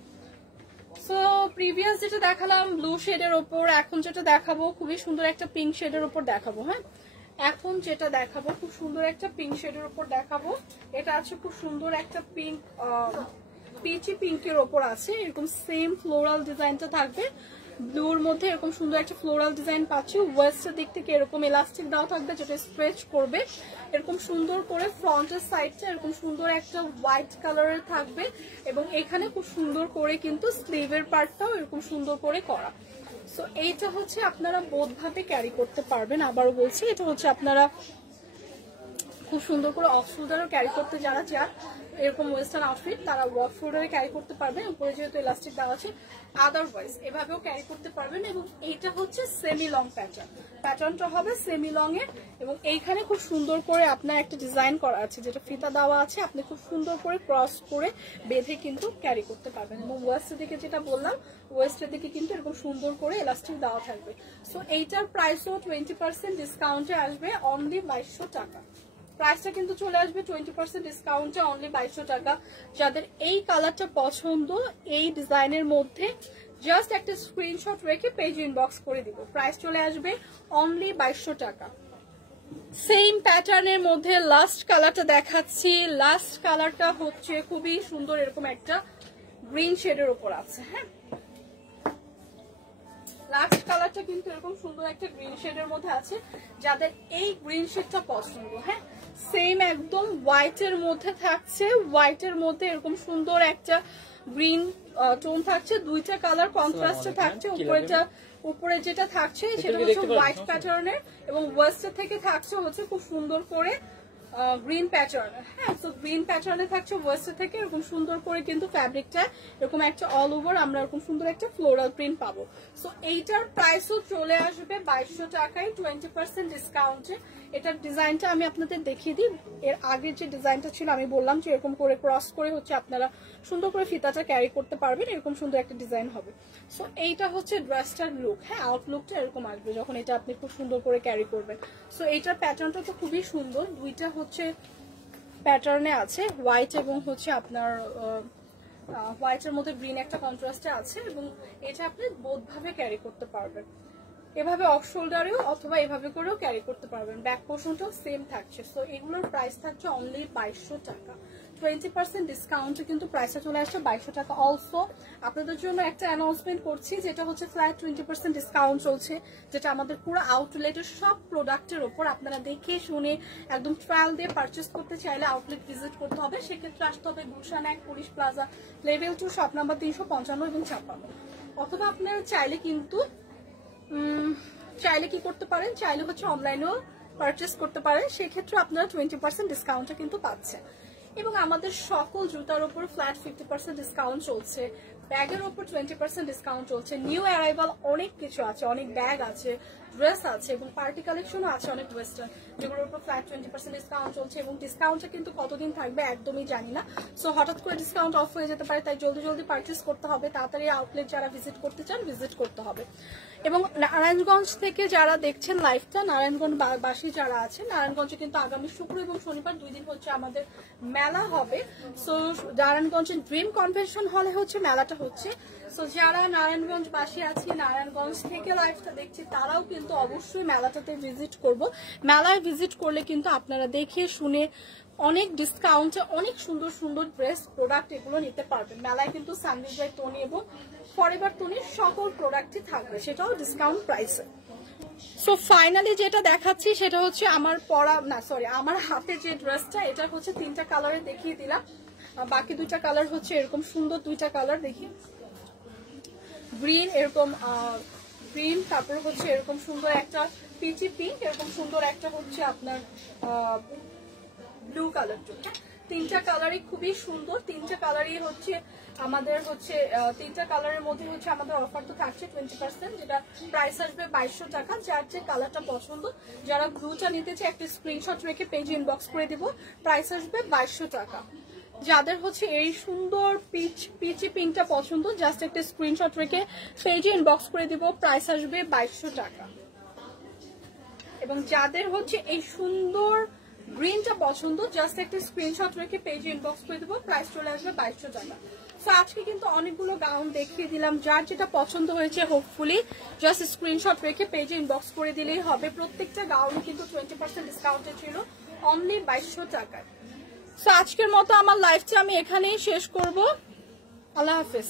সো প্রিভিয়াস যেটা দেখালাম ব্লু শেডের ওপর, এখন যেটা দেখাবো খুবই সুন্দর একটা পিঙ্ক শেডের ওপর দেখাবো। হ্যাঁ, এখন যেটা দেখাবো খুব সুন্দর একটা পিঙ্ক শেডের ওপর দেখাবো। এটা আছে খুব সুন্দর একটা পিঙ্ক, পিচি পিঙ্কের ওপর আছে, এরকম সেম ফ্লোরাল ডিজাইনটা থাকবে। ব্লুর মধ্যে এরকম সুন্দর একটা ফ্লোরাল ডিজাইন পাচ্ছি। ওয়েস্টের দিক থেকে এরকম ইলাস্টিক দেওয়া থাকবে যেটা স্ট্রেচ করবে। এরকম সুন্দর করে ফ্রন্টের সাইডটা এরকম সুন্দর একটা হোয়াইট কালারের থাকবে, এবং এখানে খুব সুন্দর করে কিন্তু স্লিভের পার্টটাও এরকম সুন্দর করে করা। সো এইটা হচ্ছে আপনারা বোধভাবে ক্যারি করতে পারবেন। আবারও বলছি, এটা হচ্ছে আপনারা খুব সুন্দর করে অফ শোল্ডারও ক্যারি করতে যারা চান এরকম ওয়েস্টার্ন আউটফিট, তারা ওয়ার্ক শোল্ডারে ক্যারি করতে পারবেন। উপরে যেহেতু ইলাস্টিক দেওয়া আছে, আদারওয়াইজ এভাবেও ক্যারি করতে পারবেন। এবং এইটা হচ্ছে সেমি লং প্যাটার্ন, প্যাটার্নটা হবে সেমি লং এর, এবং এইখানে খুব সুন্দর করে আপনার একটা ডিজাইন করা আছে যেটা ফিতা দেওয়া আছে, আপনি খুব সুন্দর করে ক্রস করে বেঁধে কিন্তু ক্যারি করতে পারবেন। এবং ওয়েস্টের দিকে যেটা বললাম, ওয়েস্টের দিকে কিন্তু এরকম সুন্দর করে ইলাস্টিক দেওয়া থাকবে। সো এইটার প্রাইসও 20% ডিসকাউন্টে আসবে অনলি 2200 টাকা। প্রাইসটা কিন্তু চলে আসবে 20% ডিসকাউন্টে অনলি 2200 টাকা। যাদের এই কালারটা পছন্দ এই ডিজাইনের মধ্যে জাস্ট একটা স্ক্রিনশট রেখে পেজ ইনবক্স করে দিব, প্রাইস চলে আসবে অনলি 2200 টাকা। সেম প্যাটার্নের মধ্যে লাস্ট কালারটা দেখাচ্ছি। লাস্ট কালারটা হচ্ছে খুবই সুন্দর, এরকম একটা গ্রিন শেডের উপর আছে। হ্যাঁ, লাস্ট কালারটা কিন্তু এরকম সুন্দর একটা গ্রিন শেডের মধ্যে আছে। যাদের এই গ্রিন শেডটা পছন্দ, হ্যাঁ সেম একদম হোয়াইটের মধ্যে থাকছে, হোয়াইটের মধ্যে এরকম সুন্দর একটা গ্রিন টোন থাকছে, 2টা কালার কন্ট্রাস্টে থাকছে। উপরে যেটা থাকছে সেটা হচ্ছে হোয়াইট প্যাটার্নের, এবং ওয়েস্টের থেকে থাকছে হচ্ছে খুব সুন্দর করে গ্রিন প্যাটার্নের। হ্যাঁ, তো গ্রিন প্যাটার্নে থাকছে ওয়েস্টের থেকে এরকম সুন্দর করে কিন্তু ফ্যাব্রিকটা এরকম একটা অল ওভার আমরা এরকম সুন্দর একটা ফ্লোরাল প্রিন্ট পাবো। সো এইটার প্রাইসও চলে আসবে 2200 টাকায় 20% ডিসকাউন্টে। এটার ডিজাইনটা আমি আপনাদের দেখিয়ে দিই। এর আগের যে ডিজাইনটা ছিল আমি বললাম যে এরকম করে ক্রস করে হচ্ছে আপনারা সুন্দর করে ফিতাটা ক্যারি করতে পারবেন, এরকম সুন্দর একটা ডিজাইন হবে। সো এইটা হচ্ছে ড্রেসটার লুক। হ্যাঁ, আউটলুকটা এরকম আসবে যখন এটা আপনি খুব সুন্দর করে ক্যারি করবেন। সো এইটার প্যাটার্নটা তো খুবই সুন্দর, 2টা হচ্ছে প্যাটার্নে আছে, হোয়াইট এবং হচ্ছে আপনার হোয়াইটের মধ্যে গ্রিন একটা কন্ট্রাস্টে আছে, এবং এটা আপনি বোধভাবে ক্যারি করতে পারবেন, এভাবে অফ শোল্ডারেও অথবা এভাবে করেও ক্যারি করতে পারবেন। ব্যাক পোর্শনটাও সেম থাকছে। সো এগুলোর প্রাইস থাকছে অনলি 2200 টাকা। 20% ডিসকাউন্টে কিন্তু প্রাইসটা চলে আসছে 2200 টাকা। অলসো আপনাদের জন্য একটা অ্যানাউন্সমেন্ট করছি, যেটা হচ্ছে ফ্ল্যাট 20% ডিসকাউন্ট চলছে, যেটা আমাদের পুরো আউটলেটের সব প্রোডাক্টের ওপর। আপনারা দেখে শুনে একদম ট্রায়াল দিয়ে পারচেস করতে চাইলে আউটলেট ভিজিট করতে হবে। সেক্ষেত্রে আসতে হবে Gulshan 1 police plaza level 2 shop number 355 এবং 56। অথবা আপনারা চাইলে কিন্তু চাইলে কি করতে পারেন, চাইলে হচ্ছে অনলাইনেও পারচেস করতে পারেন। সেক্ষেত্রে আপনারা 20% ডিসকাউন্টটা কিন্তু পাচ্ছেন। এবং আমাদের সকল জুতার উপর ফ্ল্যাট 50% ডিসকাউন্ট চলছে, ব্যাগের উপর 20% ডিসকাউন্ট চলছে। নিউ অ্যারাইভাল অনেক কিছু আছে, অনেক ব্যাগ আছে, ড্রেস আছে, এবং পার্টি কালেকশনও আছে অনেক ওয়েস্টার্ন, যেগুলোর উপর ফ্ল্যাট 20% ডিসকাউন্ট চলছে। এবং ডিসকাউন্টটা কিন্তু কতদিন থাকবে একদমই জানি না। সো হঠাৎ করে ডিসকাউন্ট অফ হয়ে যেতে পারে, তাই জলদি জলদি পারচেস করতে হবে। তাড়াতাড়ি আউটলেট যারা ভিজিট করতে চান ভিজিট করতে হবে। এবং নারায়ণগঞ্জ থেকে যারা দেখছেন লাইভটা, নারায়ণগঞ্জ বাসী যারা আছে, নারায়ণগঞ্জে কিন্তু আগামী শুক্র এবং শনিবার 2 দিন হচ্ছে আমাদের মেলা হবে। সো নারায়ণগঞ্জের ড্রিম কনভেনশন হলে হচ্ছে মেলাটা হচ্ছে। সো যারা নারায়ণগঞ্জ বাসী আছে, নারায়ণগঞ্জ থেকে লাইভটা দেখছি, তারাও কিন্তু অবশ্যই মেলাটাতে ভিজিট করব। মেলায় ভিজিট করলে কিন্তু আপনারা দেখে শুনে অনেক ডিসকাউন্টে অনেক সুন্দর সুন্দর ড্রেস প্রোডাক্ট এগুলো নিতে পারবেন। মেলায় কিন্তু সানডেজ বাই টনি এবং ফরএভার টনির সকল প্রোডাক্টই থাকবে, সেটাও ডিসকাউন্ট প্রাইসে। সো ফাইনালি যেটা দেখাচ্ছি সেটা হচ্ছে আমার হাতে যে ড্রেসটা, এটা হচ্ছে 3টা কালারে দেখিয়ে দিলাম। বাকি 2টা কালার হচ্ছে এরকম সুন্দর 2টা কালার, দেখি গ্রিন, এরকম গ্রিন, তারপর হচ্ছে এরকম সুন্দর একটা পিচি পিঙ্ক, এরকম সুন্দর একটা হচ্ছে আপনার ব্লু কালারটা। 3টা কালারই খুবই সুন্দর। 3টা কালারই হচ্ছে আমাদের হচ্ছে 3টা কালারের মধ্যে হচ্ছে আমাদের অফার তো থাকছে 20%, যেটা প্রাইস আসবে 2200 টাকা। যার যে কালারটা পছন্দ, যারা ব্লুটা নিতে চায় একটা স্ক্রিনশট রেখে পেজে ইনবক্স করে দিব, প্রাইস আসবে 2200 টাকা। যাদের হচ্ছে এই সুন্দর পিচি পিঙ্কটা পছন্দ জাস্ট একটা স্ক্রিনশট রেখে পেজে ইনবক্স করে দিব, প্রাইস আসবে 2200 টাকা। এবং যাদের হচ্ছে এই সুন্দর গ্রিনটা পছন্দ জাস্ট একটা স্ক্রিনশট রেখে পেজে ইনবক্স করে দিব, প্রাইস চলে আসবে 2200 টাকা। সো আজকে কিন্তু অনেকগুলো গাউন দেখিয়ে দিলাম, যার যেটা পছন্দ হয়েছে হোপফুলি জাস্ট স্ক্রিনশট রেখে পেজে ইনবক্স করে দিলেই হবে। প্রত্যেকটা গাউন কিন্তু 20% ডিসকাউন্টে ছিল, অনলি 2200 টাকায়। সো আজকের মতো আমার লাইফটা আমি এখানেই শেষ করব। আল্লাহ হাফেজ।